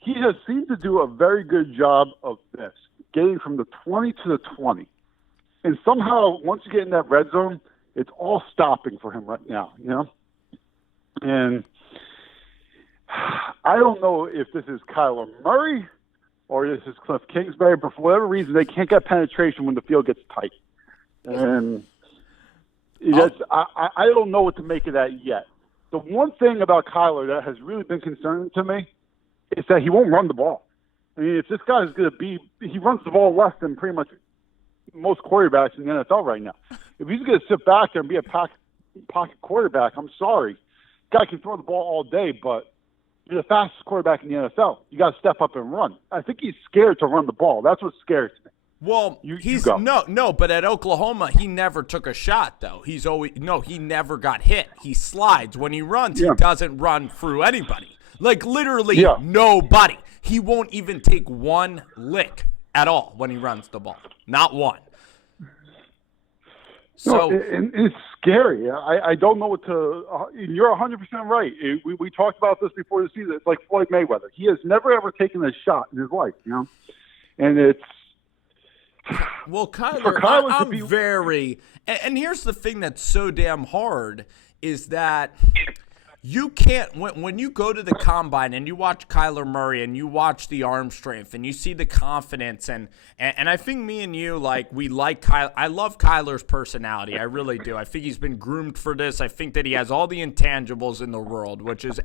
he has seemed to do a very good job of this, getting from the 20 to the 20. And somehow, once you get in that red zone, it's all stopping for him right now, And I don't know if this is Kyler Murray or this is Cliff Kingsbury, but for whatever reason, they can't get penetration when the field gets tight. And I don't know what to make of that yet. The one thing about Kyler that has really been concerning to me is that he won't run the ball. I mean, if this guy is going to be – he runs the ball less than pretty much most quarterbacks in the NFL right now. If he's going to sit back there and be a pocket quarterback, I'm sorry. Guy can throw the ball all day, but you're the fastest quarterback in the NFL. You got to step up and run. I think he's scared to run the ball. That's what scares me. Well, but at Oklahoma, he never took a shot, though. He never got hit. He slides. When he runs, he doesn't run through anybody. Like, literally nobody. He won't even take one lick at all when he runs the ball. Not one. So it's scary. I don't know what to you're 100% right. We talked about this before the season. It's like Floyd Mayweather. He has never, ever taken a shot in his life, And it's – Well, Kyler, and here's the thing that's so damn hard is that you can't, when you go to the combine and you watch Kyler Murray and you watch the arm strength and you see the confidence and I think me and you, like, we like Kyler. I love Kyler's personality. I really do. I think he's been groomed for this. I think that he has all the intangibles in the world, which is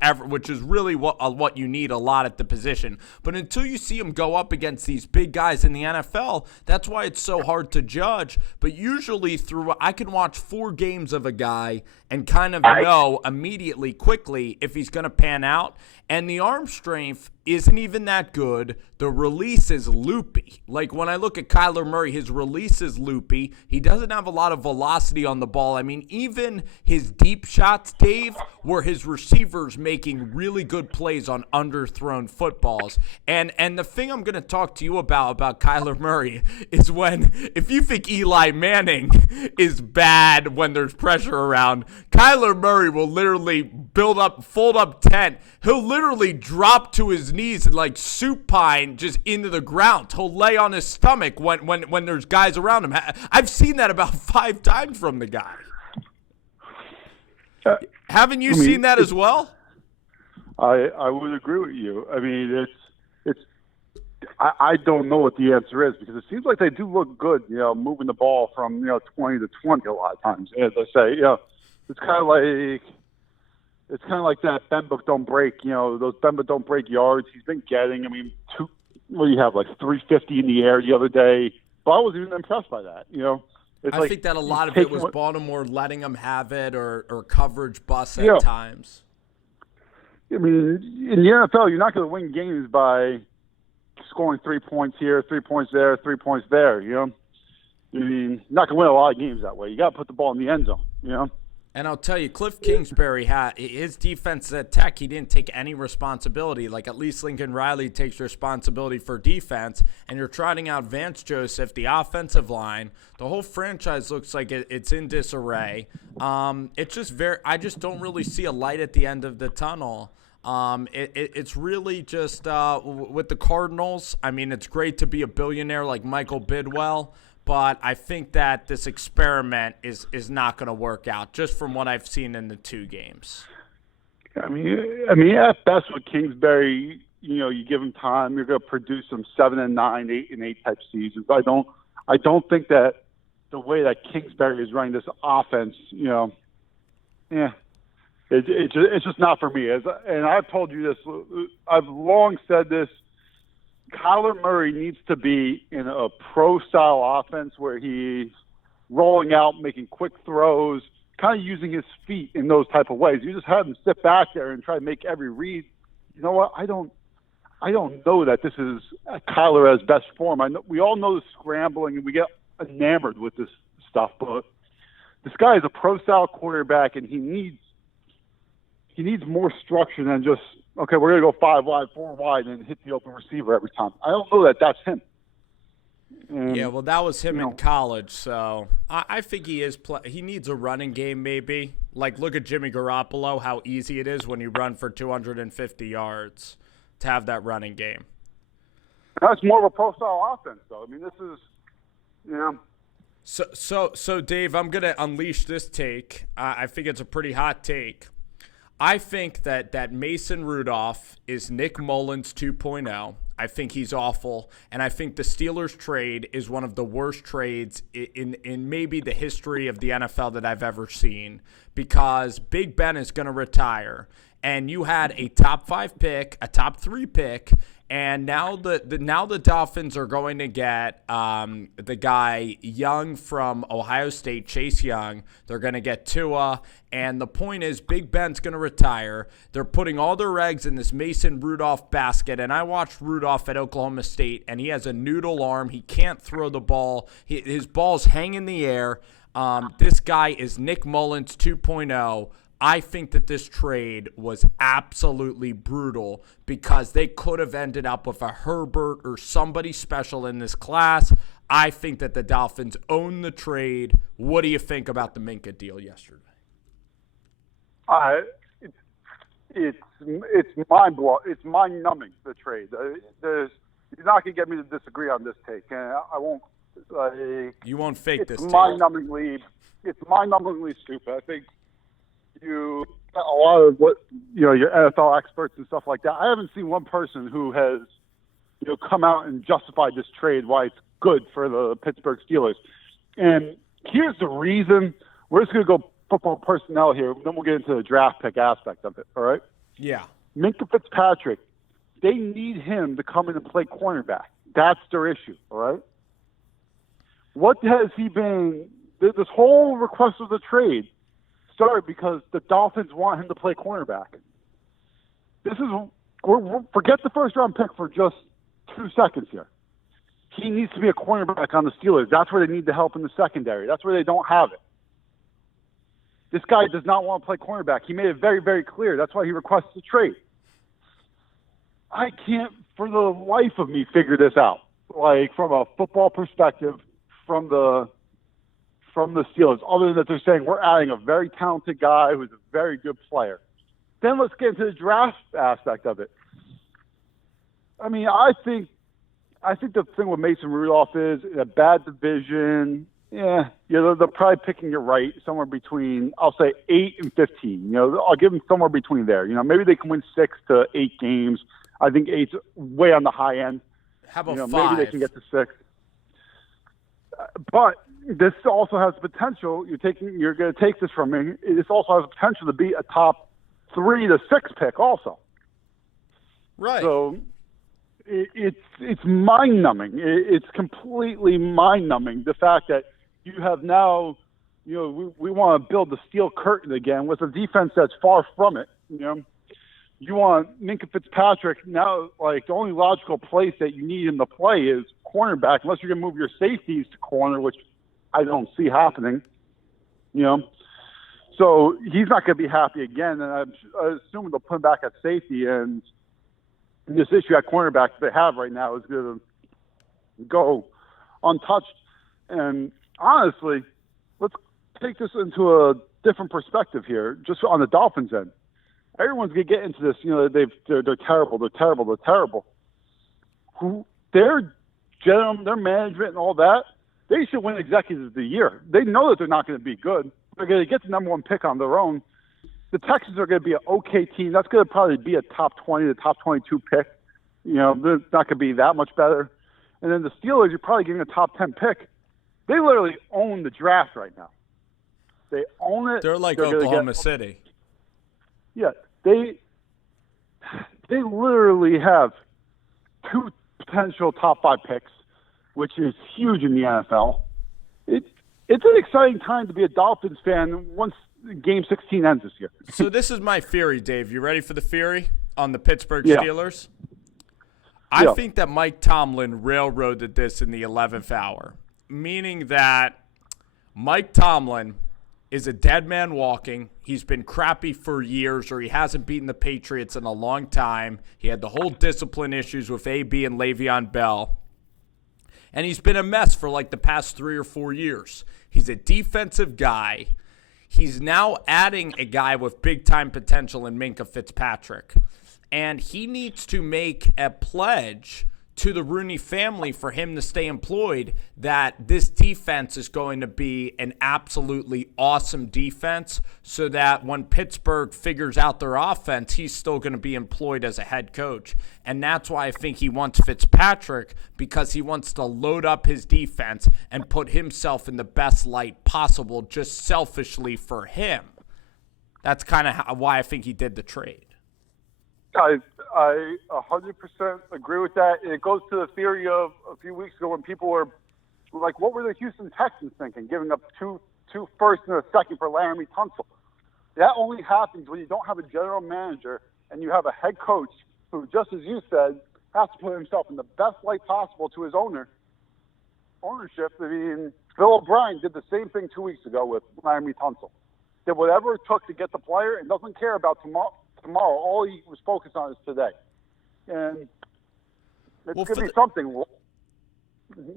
really what you need a lot at the position. But until you see him go up against these big guys in the NFL, that's why it's so hard to judge. But usually I can watch 4 games of a guy and kind of know immediately, quickly, if he's going to pan out. And the arm strength isn't even that good. The release is loopy. Like, when I look at Kyler Murray, his release is loopy. He doesn't have a lot of velocity on the ball. I mean, even his deep shots, Dave, were his receivers making really good plays on underthrown footballs. And the thing I'm going to talk to you about Kyler Murray is if you think Eli Manning is bad when there's pressure around, Kyler Murray will literally fold up tent. He'll literally drop to his knees and like supine just into the ground. He'll lay on his stomach when there's guys around him. I've seen that about 5 times from the guy. Haven't you seen that as well? I would agree with you. I mean, I don't know what the answer is because it seems like they do look good, moving the ball from 20 to 20 a lot of times. As I say, it's kind of like that bend but don't break. Those bend but don't break yards he's been getting. I mean, what do you have, like 350 in the air the other day? But I wasn't even impressed by that. I think that a lot of it was Baltimore letting them have it or coverage busts at times. I mean, in the NFL, you're not going to win games by scoring 3 points here, 3 points there, 3 points there. I mean, you're not going to win a lot of games that way. You got to put the ball in the end zone. And I'll tell you, Cliff Kingsbury his defense at Tech. He didn't take any responsibility. Like, at least Lincoln Riley takes responsibility for defense. And you're trotting out Vance Joseph, the offensive line. The whole franchise looks like it's in disarray. It's just I just don't really see a light at the end of the tunnel. It's really just with the Cardinals. I mean, it's great to be a billionaire like Michael Bidwell. But I think that this experiment is not going to work out, just from what I've seen in the 2 games. I mean, at best with Kingsbury, you give him time, you're going to produce some 7-9, 8-8 type seasons. I don't think that the way that Kingsbury is running this offense, it's just not for me. And I've told you this. I've long said this. Kyler Murray needs to be in a pro-style offense where he's rolling out, making quick throws, kind of using his feet in those type of ways. You just have him sit back there and try to make every read. You know what? I don't know that this is Kyler at his best form. I know we all know the scrambling and we get enamored with this stuff, but this guy is a pro-style quarterback and he needs more structure than just, okay, we're going to go 5 wide, 4 wide, and hit the open receiver every time. I don't know that that's him. Yeah, well, that was him in college, so I think he needs a running game maybe. Like, look at Jimmy Garoppolo, how easy it is when you run for 250 yards to have that running game. That's more of a pro-style offense, though. I mean, this is, So Dave, I'm going to unleash this take. I think it's a pretty hot take. I think that Mason Rudolph is Nick Mullins 2.0. I think he's awful, and I think the Steelers trade is one of the worst trades in maybe the history of the NFL that I've ever seen, because Big Ben is going to retire, and you had a top 5 pick, a top 3 pick, and now the Dolphins are going to get the guy Young from Ohio State, Chase Young. They're going to get Tua, and the point is Big Ben's going to retire. They're putting all their eggs in this Mason Rudolph basket, and I watched Rudolph at Oklahoma State, and he has a noodle arm. He can't throw the ball. His balls hang in the air. This guy is Nick Mullins 2.0. I think that this trade was absolutely brutal because they could have ended up with a Herbert or somebody special in this class. I think that the Dolphins own the trade. What do you think about the Minka deal yesterday? It's mind-blowing. It's mind-numbing, the trade. You're not going to get me to disagree on this take, and I won't. You won't fake this. It's mind-numbingly stupid. I think a lot of what your NFL experts and stuff like that. I haven't seen one person who has come out and justified this trade, why it's good for the Pittsburgh Steelers. And here's the reason. We're just going to go football personnel here. Then we'll get into the draft pick aspect of it. All right. Yeah. Minka Fitzpatrick. They need him to come in and play cornerback. That's their issue. All right. What has he been? This whole request of the trade started because the Dolphins want him to play cornerback. Forget the first round pick for just 2 seconds here. He needs to be a cornerback on the Steelers. That's where they need the help in the secondary. That's where they don't have it. This guy does not want to play cornerback. He made it very, very clear. That's why he requested the trade. I can't, for the life of me, figure this out. Like, from a football perspective, from the Steelers, other than that they're saying we're adding a very talented guy who's a very good player. Then let's get into the draft aspect of it. I mean, I think the thing with Mason Rudolph is in a bad division. They're probably picking it right somewhere between, I'll say 8 and 15. I'll give them somewhere between there. Maybe they can win 6 to 8 games. I think 8's way on the high end. How about 5? Maybe they can get to 6. But this also has the potential. You're going to take this from me. This also has the potential to be a top 3 to 6 pick, also. Right. So it's mind numbing. It's completely mind numbing. The fact that you have now, we want to build the steel curtain again with a defense that's far from it. You want Minka Fitzpatrick now. Like, the only logical place that you need him to play is cornerback, unless you're going to move your safeties to corner, which I don't see happening. So he's not going to be happy again, and I assume they'll put him back at safety. And this issue at cornerback they have right now is going to go untouched. And honestly, let's take this into a different perspective here, just on the Dolphins end. Everyone's going to get into this. They're terrible. They're terrible. They're terrible. Their management and all that, they should win Executives of the Year. They know that they're not going to be good. They're going to get the number 1 pick on their own. The Texans are going to be an okay team. That's going to probably be a top 20 to top 22 pick. They're not going to be that much better. And then the Steelers, you're probably getting a top 10 pick. They literally own the draft right now. They own it. They're like Oklahoma City. Yeah, they literally have 2 potential top 5 picks, which is huge in the NFL. It's an exciting time to be a Dolphins fan once Game 16 ends this year. So this is my theory, Dave. You ready for the theory on the Pittsburgh Steelers? I think that Mike Tomlin railroaded this in the 11th hour, meaning that Mike Tomlin is a dead man walking. He's been crappy for years, or he hasn't beaten the Patriots in a long time. He had the whole discipline issues with AB and Le'Veon Bell. And he's been a mess for like the past 3 or 4 years. He's a defensive guy. He's now adding a guy with big-time potential in Minka Fitzpatrick. And he needs to make a pledge to the Rooney family for him to stay employed, that this defense is going to be an absolutely awesome defense, so that when Pittsburgh figures out their offense, he's still going to be employed as a head coach. And that's why I think he wants Fitzpatrick, because he wants to load up his defense and put himself in the best light possible, just selfishly for him. That's kind of why I think he did the trade. I 100% agree with that. It goes to the theory of a few weeks ago when people were like, what were the Houston Texans thinking, giving up two firsts and a second for Laremy Tunsil? That only happens when you don't have a general manager and you have a head coach who, just as you said, has to put himself in the best light possible to his ownership. I mean, Bill O'Brien did the same thing 2 weeks ago with Laremy Tunsil. Did whatever it took to get the player and doesn't care about tomorrow. All he was focused on is today. And it's going to be something.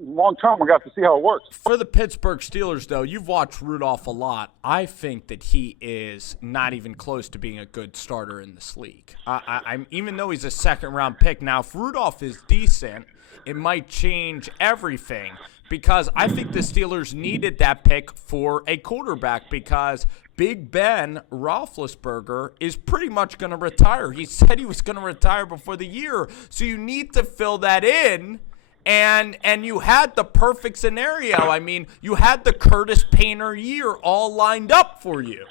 Long term, we're going to have to see how it works. For the Pittsburgh Steelers, though, you've watched Rudolph a lot. I think that he is not even close to being a good starter in this league. I'm even though he's a second-round pick. Now, if Rudolph is decent, it might change everything, because I think the Steelers needed that pick for a quarterback, because Big Ben Roethlisberger is pretty much going to retire. He said he was going to retire before the year, so you need to fill that in. And you had the perfect scenario. I mean, you had the Curtis Painter year all lined up for you.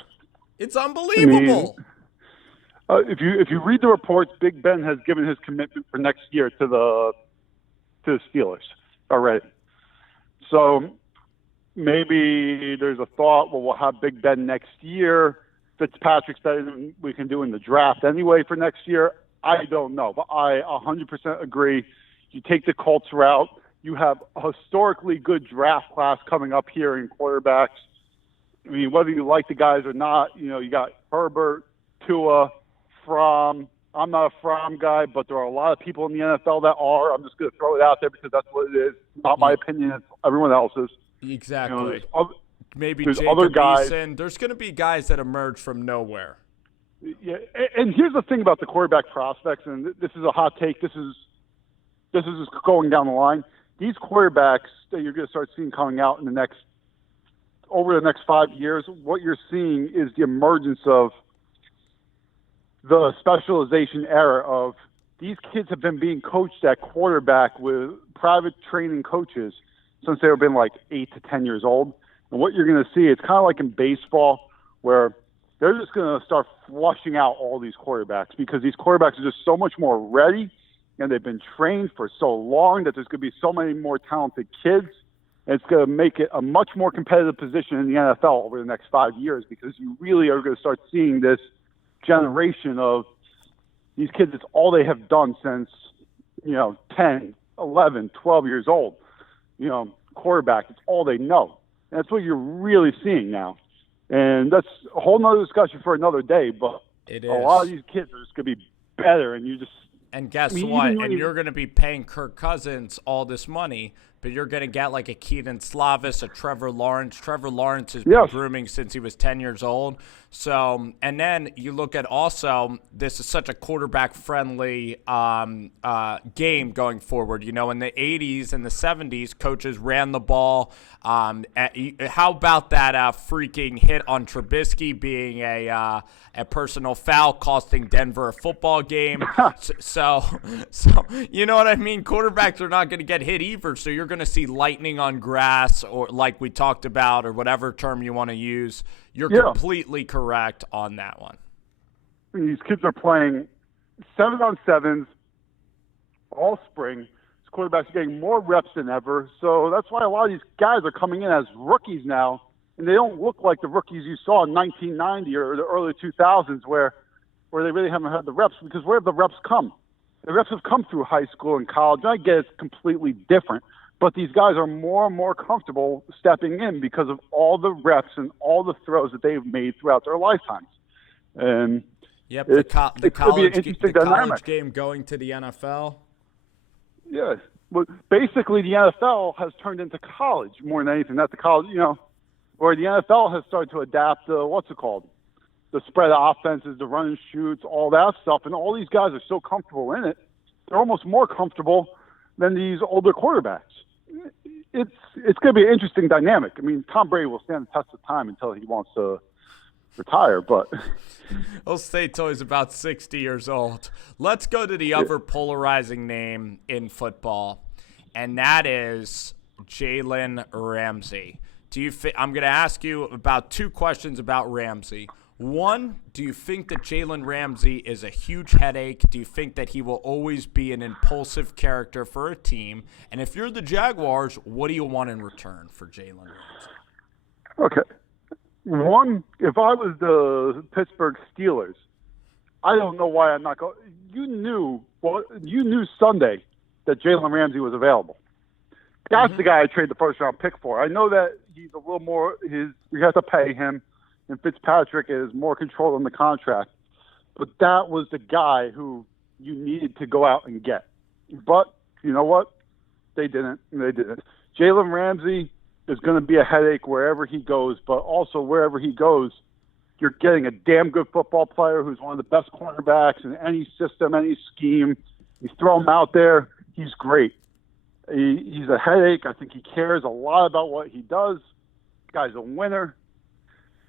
It's unbelievable. I mean, if you read the reports, Big Ben has given his commitment for next year to the Steelers already. So maybe there's a thought, well, we'll have Big Ben next year. Fitzpatrick's better than we can do in the draft anyway for next year. I don't know, but I 100% agree. You take the Colts route. You have a historically good draft class coming up here in quarterbacks. I mean, whether you like the guys or not, you got Herbert, Tua, Fromm. I'm not a Fromm guy, but there are a lot of people in the NFL that are. I'm just going to throw it out there because that's what it is. Not my opinion. It's everyone else's. Exactly. Maybe there's Jacob other guys. Eason. There's going to be guys that emerge from nowhere. Yeah, and here's the thing about the quarterback prospects, and this is a hot take. This is just going down the line. These quarterbacks that you're going to start seeing coming out over the next 5 years, what you're seeing is the emergence of the specialization era of these kids have been being coached at quarterback with private training coaches since they've been like 8 to 10 years old. And what you're going to see, it's kind of like in baseball where they're just going to start flushing out all these quarterbacks because these quarterbacks are just so much more ready and they've been trained for so long that there's going to be so many more talented kids. And it's going to make it a much more competitive position in the NFL over the next 5 years because you really are going to start seeing this generation of these kids. It's all they have done since, 10, 11, 12 years old. Quarterback, it's all they know. And that's what you're really seeing now. And that's a whole nother discussion for another day, but it is. A lot of these kids are just going to be better, and And guess what? And you're going to be paying Kirk Cousins all this money, but you're going to get like a Keaton Slavis, a Trevor Lawrence. Trevor Lawrence has been grooming since he was 10 years old. So, and then you look at also, this is such a quarterback-friendly game going forward. In the 80s and the 70s, coaches ran the ball. How about that freaking hit on Trubisky being a personal foul costing Denver a football game? So you know what I mean? Quarterbacks are not going to get hit either, so you're going to see lightning on grass, or like we talked about, or whatever term you want to use. You're completely correct on that one. These kids are playing 7-on-7s all spring. These quarterbacks are getting more reps than ever. So that's why a lot of these guys are coming in as rookies now, and they don't look like the rookies you saw in 1990 or the early 2000s where they really haven't had the reps, because where have the reps come? The reps have come through high school and college. And I get it's completely different, but these guys are more and more comfortable stepping in because of all the reps and all the throws that they've made throughout their lifetimes. And the college game going to the NFL. Yes. Well, basically, the NFL has turned into college more than anything. Not the college, where the NFL has started to adapt the spread offenses, the run and shoots, all that stuff. And all these guys are so comfortable in it. They're almost more comfortable than these older quarterbacks. It's going to be an interesting dynamic. I mean, Tom Brady will stand the test of time until he wants to retire, but he'll stay till he's about 60 years old. Let's go to the other polarizing name in football, and that is Jalen Ramsey. I'm going to ask you about 2 questions about Ramsey. One, do you think that Jalen Ramsey is a huge headache? Do you think that he will always be an impulsive character for a team? And if you're the Jaguars, what do you want in return for Jalen Ramsey? Okay. One, if I was the Pittsburgh Steelers, I don't know why I'm not going. You knew Sunday that Jalen Ramsey was available. That's the guy I traded the first-round pick for. I know that he's a little more – we have to pay him, and Fitzpatrick is more control on the contract. But that was the guy who you needed to go out and get. But you know what? They didn't. Jalen Ramsey is going to be a headache wherever he goes, but also wherever he goes, you're getting a damn good football player who's one of the best cornerbacks in any system, any scheme. You throw him out there, he's great. He's a headache. I think he cares a lot about what he does. The guy's a winner.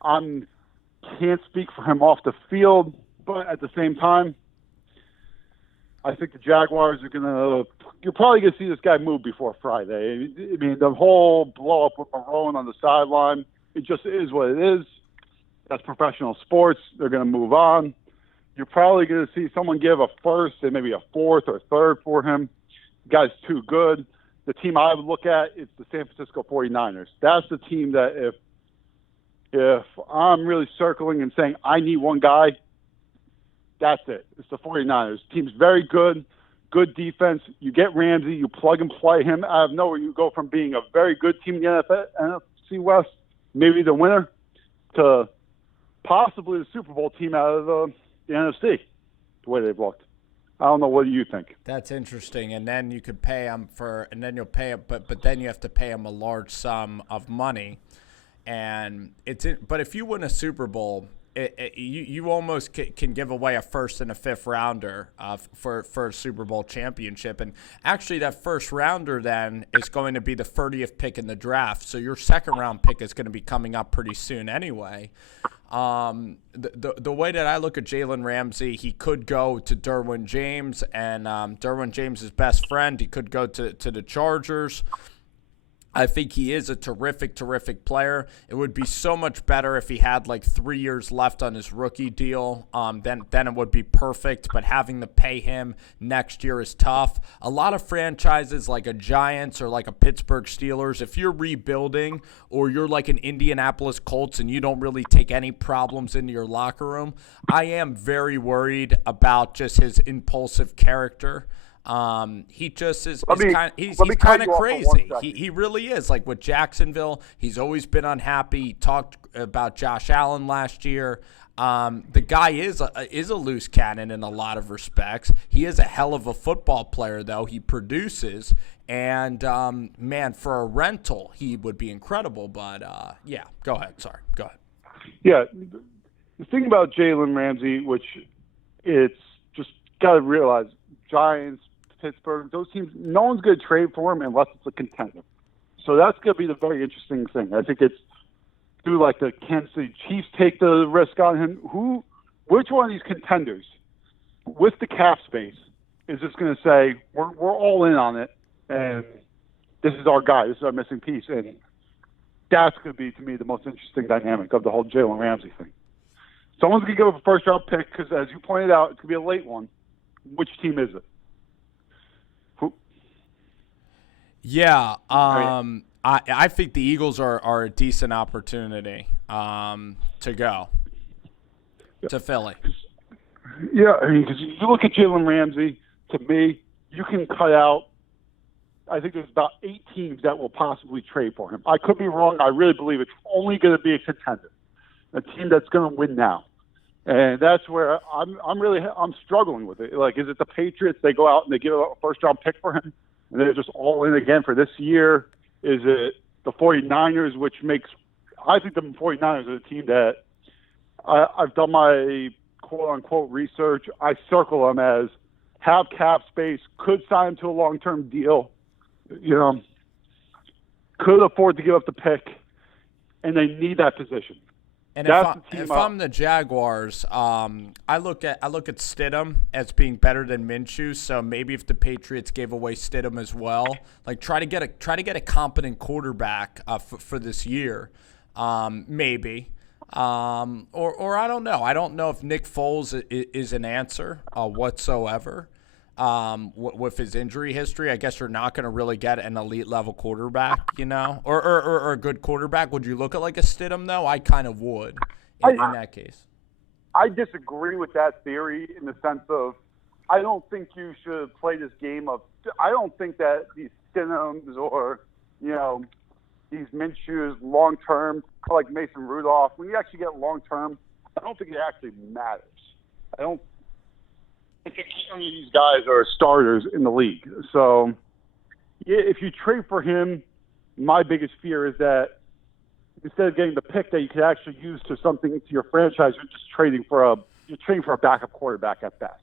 I can't speak for him off the field, but at the same time, I think the Jaguars are you're probably going to see this guy move before Friday. I mean, the whole blow up with Marone on the sideline, it just is what it is. That's professional sports. They're going to move on. You're probably going to see someone give a first and maybe a fourth or third for him. The guy's too good. The team I would look at is the San Francisco 49ers. That's the team that if I'm really circling and saying I need one guy, that's it. It's the 49ers. The team's very good defense. You get Ramsey, you plug and play him out of nowhere. You go from being a very good team in the NFC West, maybe the winner, to possibly the Super Bowl team out of the NFC, the way they've looked. I don't know. What do you think? That's interesting. And then you could pay him and then you'll pay him, but then you have to pay him a large sum of money. And but if you win a Super Bowl, you almost can give away a first and a fifth rounder for a Super Bowl championship. And actually that first rounder then is going to be the 30th pick in the draft. So your second round pick is going to be coming up pretty soon anyway. The way that I look at Jalen Ramsey, he could go to Derwin James and Derwin James' best friend. He could go to the Chargers. I think he is a terrific, terrific player. It would be so much better if he had like 3 years left on his rookie deal. Then it would be perfect. But having to pay him next year is tough. A lot of franchises like a Giants or like a Pittsburgh Steelers, if you're rebuilding or you're like an Indianapolis Colts and you don't really take any problems into your locker room, I am very worried about just his impulsive character. He just is he's kind of crazy. He really is. Like with Jacksonville, he's always been unhappy. He talked about Josh Allen last year. The guy is a loose cannon in a lot of respects. He is a hell of a football player, though. He produces, and man, for a rental, he would be incredible. But yeah, go ahead. Sorry, go ahead. Yeah, the thing about Jalen Ramsey, which it's just got to realize, Giants, Pittsburgh, those teams, no one's going to trade for him unless it's a contender. So that's going to be the very interesting thing. I think it's do like the Kansas City Chiefs take the risk on him. Which one of these contenders with the cap space is just going to say, we're all in on it, and this is our guy, this is our missing piece. And that's going to be, to me, the most interesting dynamic of the whole Jalen Ramsey thing. Someone's going to give up a first-round pick because, as you pointed out, it could be a late one. Which team is it? Yeah, I think the Eagles are a decent opportunity to go to Philly. Yeah, I mean, because you look at Jalen Ramsey, to me, you can cut out, I think there's about 8 teams that will possibly trade for him. I could be wrong. I really believe it's only going to be a contender, a team that's going to win now. And that's where I'm struggling with it. Like, is it the Patriots? They go out and they give a first-round pick for him, and they're just all in again for this year? Is it the 49ers, which makes – I think the 49ers are the team that I've done my quote-unquote research. I circle them as have cap space, could sign to a long-term deal, could afford to give up the pick, and they need that position. And if I'm the Jaguars, I look at Stidham as being better than Minshew. So maybe if the Patriots gave away Stidham as well, like try to get a competent quarterback for this year, maybe. Or I don't know. I don't know if Nick Foles is an answer whatsoever. With his injury history, I guess you're not going to really get an elite level quarterback, or a good quarterback. Would you look at like a Stidham though? I kind of would in that case. I disagree with that theory in the sense of I don't think you should play this game of. I don't think that these Stidhams or these Minshews long term, like Mason Rudolph, when you actually get long term, I don't think it actually matters. I think any of these guys are starters in the league. So, if you trade for him, my biggest fear is that instead of getting the pick that you could actually use to something to your franchise, you're just trading for a backup quarterback at best.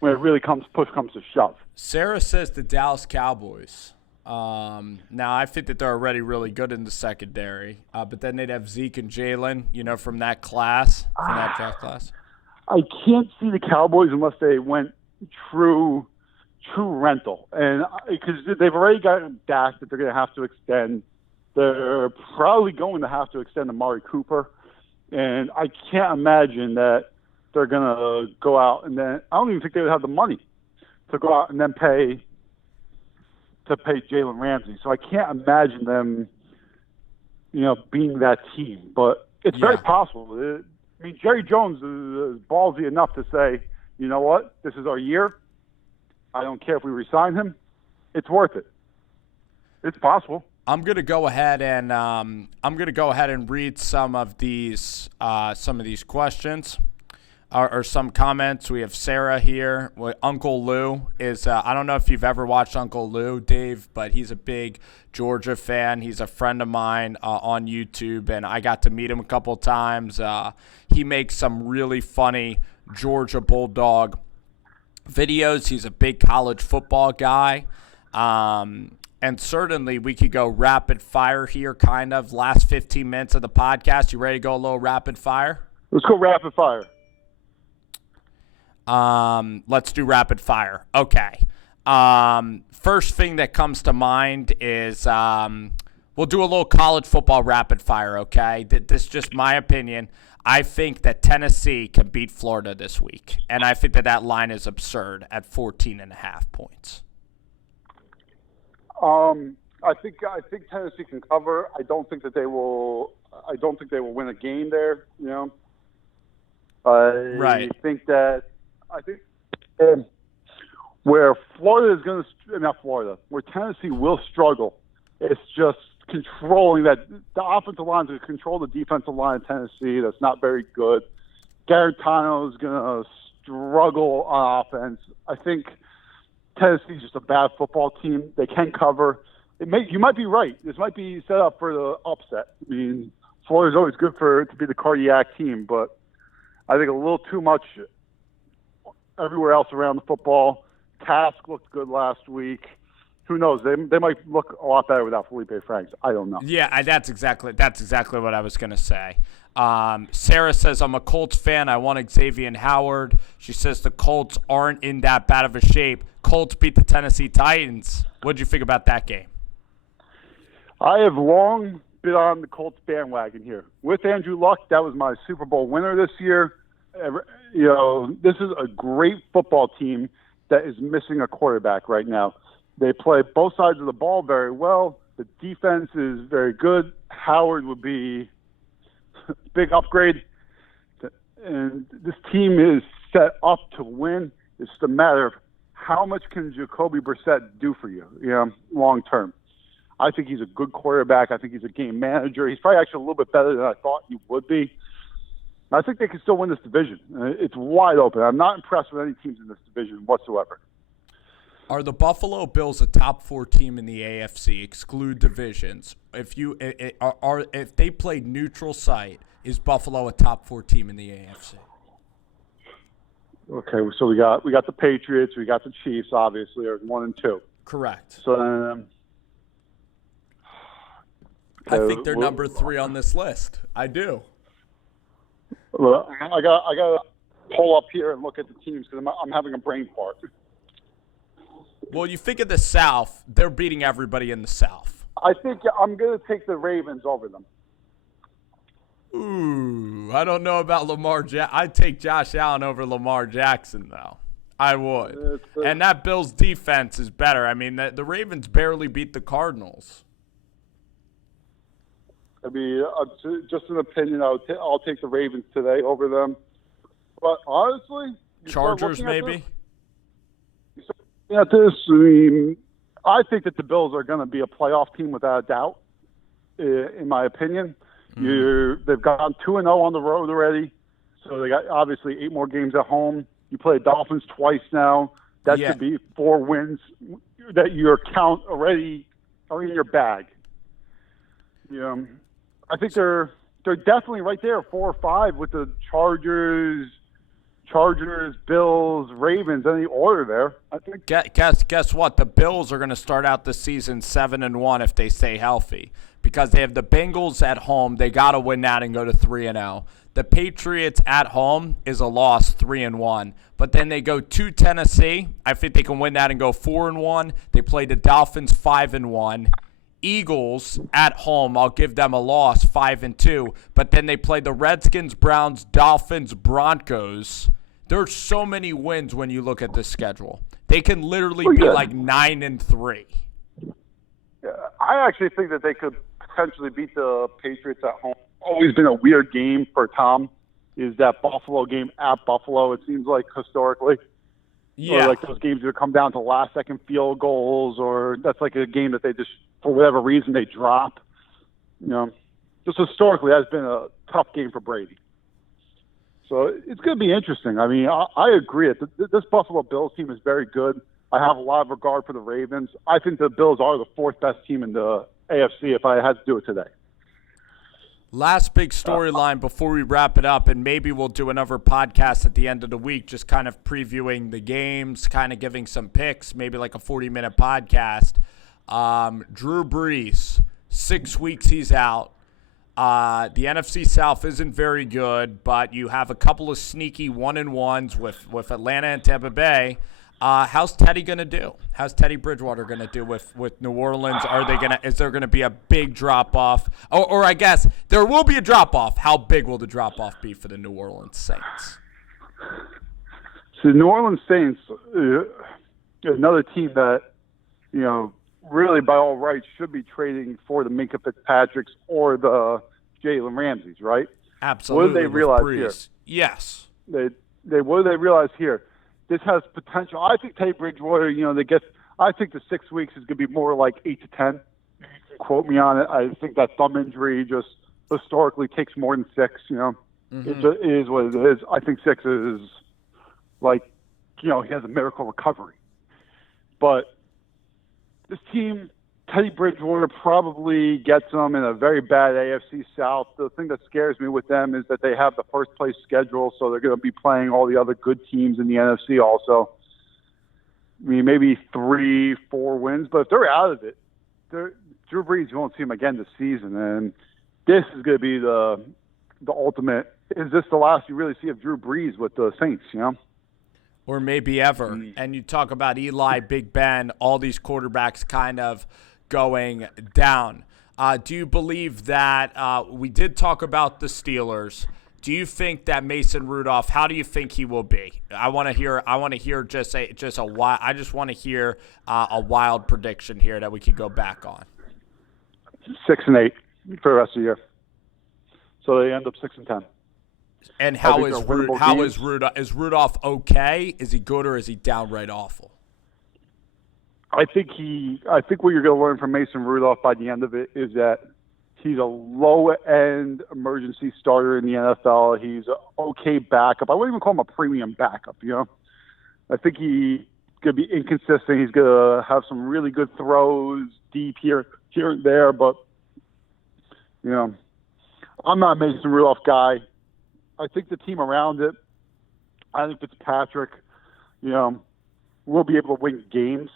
When it really push comes to shove. Sarah says the Dallas Cowboys. Now I think that they're already really good in the secondary, but then they'd have Zeke and Jalen, from that draft class. I can't see the Cowboys unless they went true rental, and because they've already got Dak that they're going to have to extend. They're probably going to have to extend Amari Cooper, and I can't imagine that they're going to go out and then I don't even think they would have the money to go out and then pay Jalen Ramsey. So I can't imagine them, being that team, but it's very possible. Jerry Jones is ballsy enough to say, you know what, this is our year. I don't care if we resign him. It's worth it. It's possible. I'm gonna go ahead and read some of these questions or some comments. We have Sarah here. Uncle Lou is. I don't know if you've ever watched Uncle Lou, Dave, but he's a big Georgia fan. He's a friend of mine on YouTube, and I got to meet him a couple times. He makes some really funny Georgia Bulldog videos. He's a big college football guy. And certainly we could go rapid fire here, kind of. Last 15 minutes of the podcast. You ready to go a little rapid fire? Let's go rapid fire. Let's do rapid fire. Okay. First thing that comes to mind is we'll do a little college football rapid fire, okay? This is just my opinion. I think that Tennessee can beat Florida this week, and I think that line is absurd at 14.5 points. I think Tennessee can cover. I don't think they will win a game there. Right. I think where Florida is going to, not Florida, where Tennessee will struggle, it's just controlling that. The offensive line is going to control the defensive line of Tennessee. That's not very good. Garantano is going to struggle on offense. I think Tennessee's just a bad football team. They can cover. You might be right. This might be set up for the upset. I mean, Florida's always good to be the cardiac team, but I think a little too much everywhere else around the football. Task looked good last week. Who knows? They might look a lot better without Felipe Franks. I don't know. Yeah, that's exactly what I was going to say. Sarah says, I'm a Colts fan. I want Xavier Howard. She says the Colts aren't in that bad of a shape. Colts beat the Tennessee Titans. What did you think about that game? I have long been on the Colts bandwagon here. With Andrew Luck, that was my Super Bowl winner this year. This is a great football team that is missing a quarterback right now. They play both sides of the ball very well. The defense is very good. Howard would be a big upgrade. And this team is set up to win. It's just a matter of how much can Jacoby Brissett do for you, long term. I think he's a good quarterback. I think he's a game manager. He's probably actually a little bit better than I thought he would be. I think they can still win this division. It's wide open. I'm not impressed with any teams in this division whatsoever. Are the Buffalo Bills a top 4 team in the AFC? Exclude divisions. If they played neutral site, is Buffalo a top 4 team in the AFC? Okay, so we got the Patriots, we got the Chiefs, obviously, are 1 and 2. Correct. So I think they're number 3 on this list. I do. Well, I got to pull up here and look at the teams because I'm having a brain fart. Well, you think of the South, they're beating everybody in the South. I think I'm going to take the Ravens over them. Ooh, I don't know about Lamar Jackson. I'd take Josh Allen over Lamar Jackson, though. I would. And that Bills defense is better. I mean, the Ravens barely beat the Cardinals. I mean, just an opinion, I'll take the Ravens today over them. But honestly, Chargers maybe? At this, I mean, I think that the Bills are going to be a playoff team without a doubt, in my opinion. They've gone 2-0 on the road already, so they got obviously 8 more games at home. You play Dolphins twice now. That should be 4 wins that your count already are in your bag. I think they're definitely right there, 4 or 5 with the Chargers, Bills, Ravens, any order there. I think. Guess what? The Bills are going to start out the season 7-1 if they stay healthy, because they have the Bengals at home. They got to win that and go to 3-0. The Patriots at home is a loss, 3-1. But then they go to Tennessee. I think they can win that and go 4-1. They play the Dolphins 5-1. Eagles at home, I'll give them a loss, 5-2. But then they play the Redskins, Browns, Dolphins, Broncos. There's so many wins when you look at this schedule. They can literally be like 9-3. I actually think that they could potentially beat the Patriots at home. Always been a weird game for Tom, is that Buffalo game at Buffalo, it seems like, historically. Yeah. Or like those games that come down to last-second field goals, or that's like a game that they just, for whatever reason, they drop. Just historically, that's been a tough game for Brady. So it's going to be interesting. I mean, I agree. This Buffalo Bills team is very good. I have a lot of regard for the Ravens. I think the Bills are the 4th best team in the AFC if I had to do it today. Last big storyline before we wrap it up, and maybe we'll do another podcast at the end of the week, just kind of previewing the games, kind of giving some picks, maybe like a 40-minute podcast. Drew Brees, 6 weeks he's out. The NFC South isn't very good, but you have a couple of sneaky 1-1s with Atlanta and Tampa Bay. How's Teddy going to do? How's Teddy Bridgewater going to do with New Orleans? Is there going to be a big drop-off? Or I guess there will be a drop-off. How big will the drop-off be for the New Orleans Saints? So the New Orleans Saints, another team that, really by all rights should be trading for the Minkah Fitzpatricks or the Jalen Ramseys, right? Absolutely. What do they realize here? Yes. What do they realize here? This has potential. I think Teddy Bridgewater, I think the 6 weeks is going to be more like 8 to 10. You can quote me on it. I think that thumb injury just historically takes more than 6, It is what it is. I think 6 is like, he has a miracle recovery. But this team, Teddy Bridgewater probably gets them in a very bad AFC South. The thing that scares me with them is that they have the first-place schedule, so they're going to be playing all the other good teams in the NFC also. I mean, maybe 3-4 wins, but if they're out of it, Drew Brees, you won't see him again this season, and this is going to be the ultimate. Is this the last you really see of Drew Brees with the Saints, Or maybe ever. And you talk about Eli, Big Ben, all these quarterbacks kind of going down. Do you believe that we did talk about the Steelers? Do you think that Mason Rudolph? How do you think he will be? I want to hear I just want to hear a wild prediction here that we could go back on. 6-8 for the rest of the year. So they end up 6-10. And how is Rudolph? Is Rudolph okay? Is he good or is he downright awful? I think what you're going to learn from Mason Rudolph by the end of it is that he's a low-end emergency starter in the NFL. He's an okay backup. I wouldn't even call him a premium backup, I think he's going to be inconsistent. He's going to have some really good throws deep here and there, but, I'm not a Mason Rudolph guy. I think the team around it, I think Fitzpatrick, will be able to win games.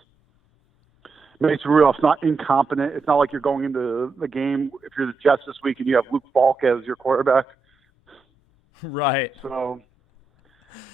Mason Rudolph's not incompetent. It's not like you're going into the game if you're the Jets this week and you have Luke Falk as your quarterback. Right. So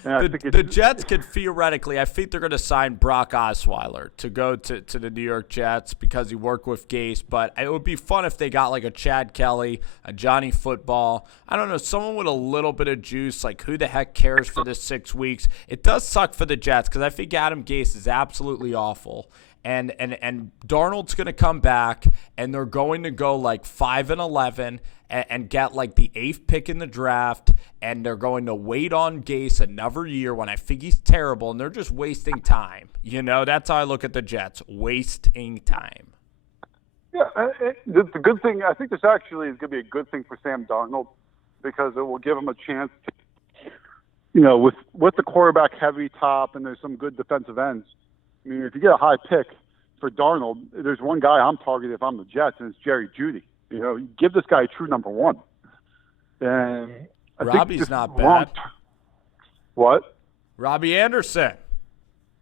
the Jets could theoretically, I think they're going to sign Brock Osweiler to go to the New York Jets because he worked with Gase. But it would be fun if they got like a Chad Kelly, a Johnny Football. I don't know, someone with a little bit of juice. Like, who the heck cares for this 6 weeks? It does suck for the Jets because I think Adam Gase is absolutely awful. And Darnold's going to come back, and they're going to go like 5-11 and get like the 8th pick in the draft, and they're going to wait on Gase another year when I think he's terrible, and they're just wasting time. That's how I look at the Jets, wasting time. Yeah, the good thing, I think this actually is going to be a good thing for Sam Darnold because it will give him a chance to, with the quarterback heavy top and there's some good defensive ends. I mean, if you get a high pick for Darnold, there's one guy I'm targeting if I'm the Jets, and it's Jerry Jeudy. You give this guy a true number one. And Robbie's not bad. What? Robbie Anderson.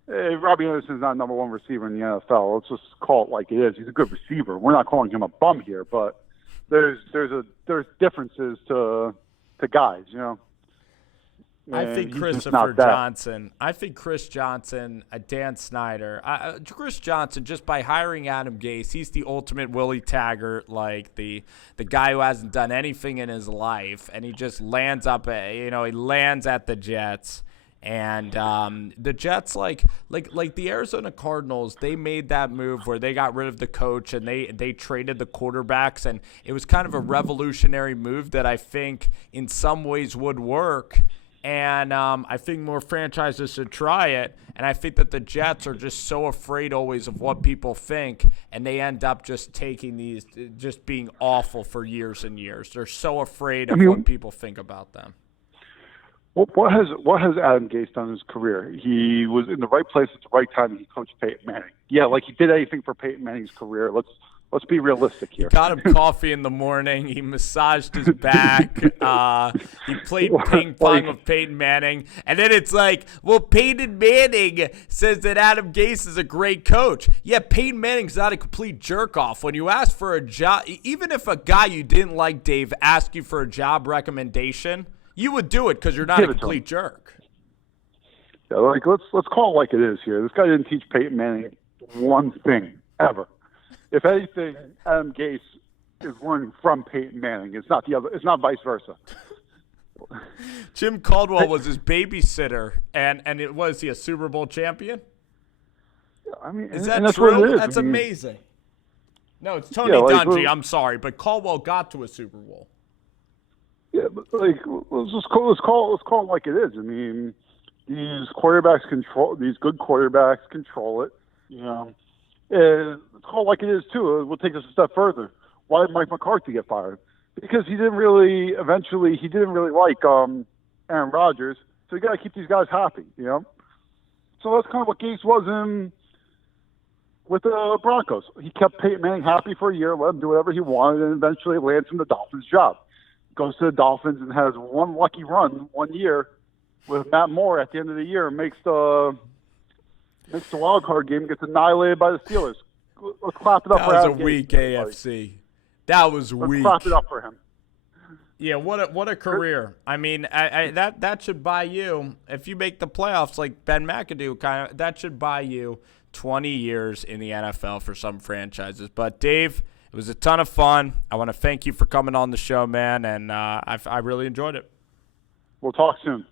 Hey, Robbie Anderson's not number one receiver in the NFL. Let's just call it like it is. He's a good receiver. We're not calling him a bum here, but there's differences to guys, I think Christopher Johnson. I think Chris Johnson, Dan Snyder. Chris Johnson, just by hiring Adam Gase, he's the ultimate Willie Taggart, like the guy who hasn't done anything in his life, and he just lands up at, he lands at the Jets. And the Jets, like the Arizona Cardinals, they made that move where they got rid of the coach and they traded the quarterbacks, and it was kind of a revolutionary move that I think in some ways would work. And I think more franchises should try it. And I think that the Jets are just so afraid always of what people think, and they end up just taking these, just being awful for years and years. They're so afraid of what people think about them. What has Adam Gase done in his career? He was in the right place at the right time, and he coached Peyton Manning. Yeah, like he did anything for Peyton Manning's career. Let's be realistic here. He got him coffee in the morning. He massaged his back. He played ping pong with Peyton Manning. And then it's like, well, Peyton Manning says that Adam Gase is a great coach. Yeah, Peyton Manning's not a complete jerk-off. When you ask for a job, even if a guy you didn't like, Dave, asked you for a job recommendation, you would do it because you're not a complete jerk. Yeah, let's call it like it is here. This guy didn't teach Peyton Manning one thing, ever. If anything, Adam Gase is learning from Peyton Manning. It's not the other. It's not vice versa. Jim Caldwell was his babysitter, and was he a Super Bowl champion? I mean, is that that's true? What it is. That's amazing. No, it's Tony Dungy. I'm sorry, but Caldwell got to a Super Bowl. Yeah, but let's call it like it is. I mean, these good quarterbacks control it. Let's call it like it is too. We'll take this a step further. Why did Mike McCarthy get fired? Because he didn't really like Aaron Rodgers, so you got to keep these guys happy, So that's kind of what Gase was in with the Broncos. He kept Peyton Manning happy for a year, let him do whatever he wanted, and eventually lands him the Dolphins job. Goes to the Dolphins and has one lucky run one year with Matt Moore at the end of the year and makes the wild card game, gets annihilated by the Steelers. Let's clap it up for him. That was a weak AFC. That was weak. Let's clap it up for him. Yeah, what a career. I mean, that should buy you, if you make the playoffs like Ben McAdoo, that should buy you 20 years in the NFL for some franchises. But Dave, it was a ton of fun. I want to thank you for coming on the show, man, and I really enjoyed it. We'll talk soon.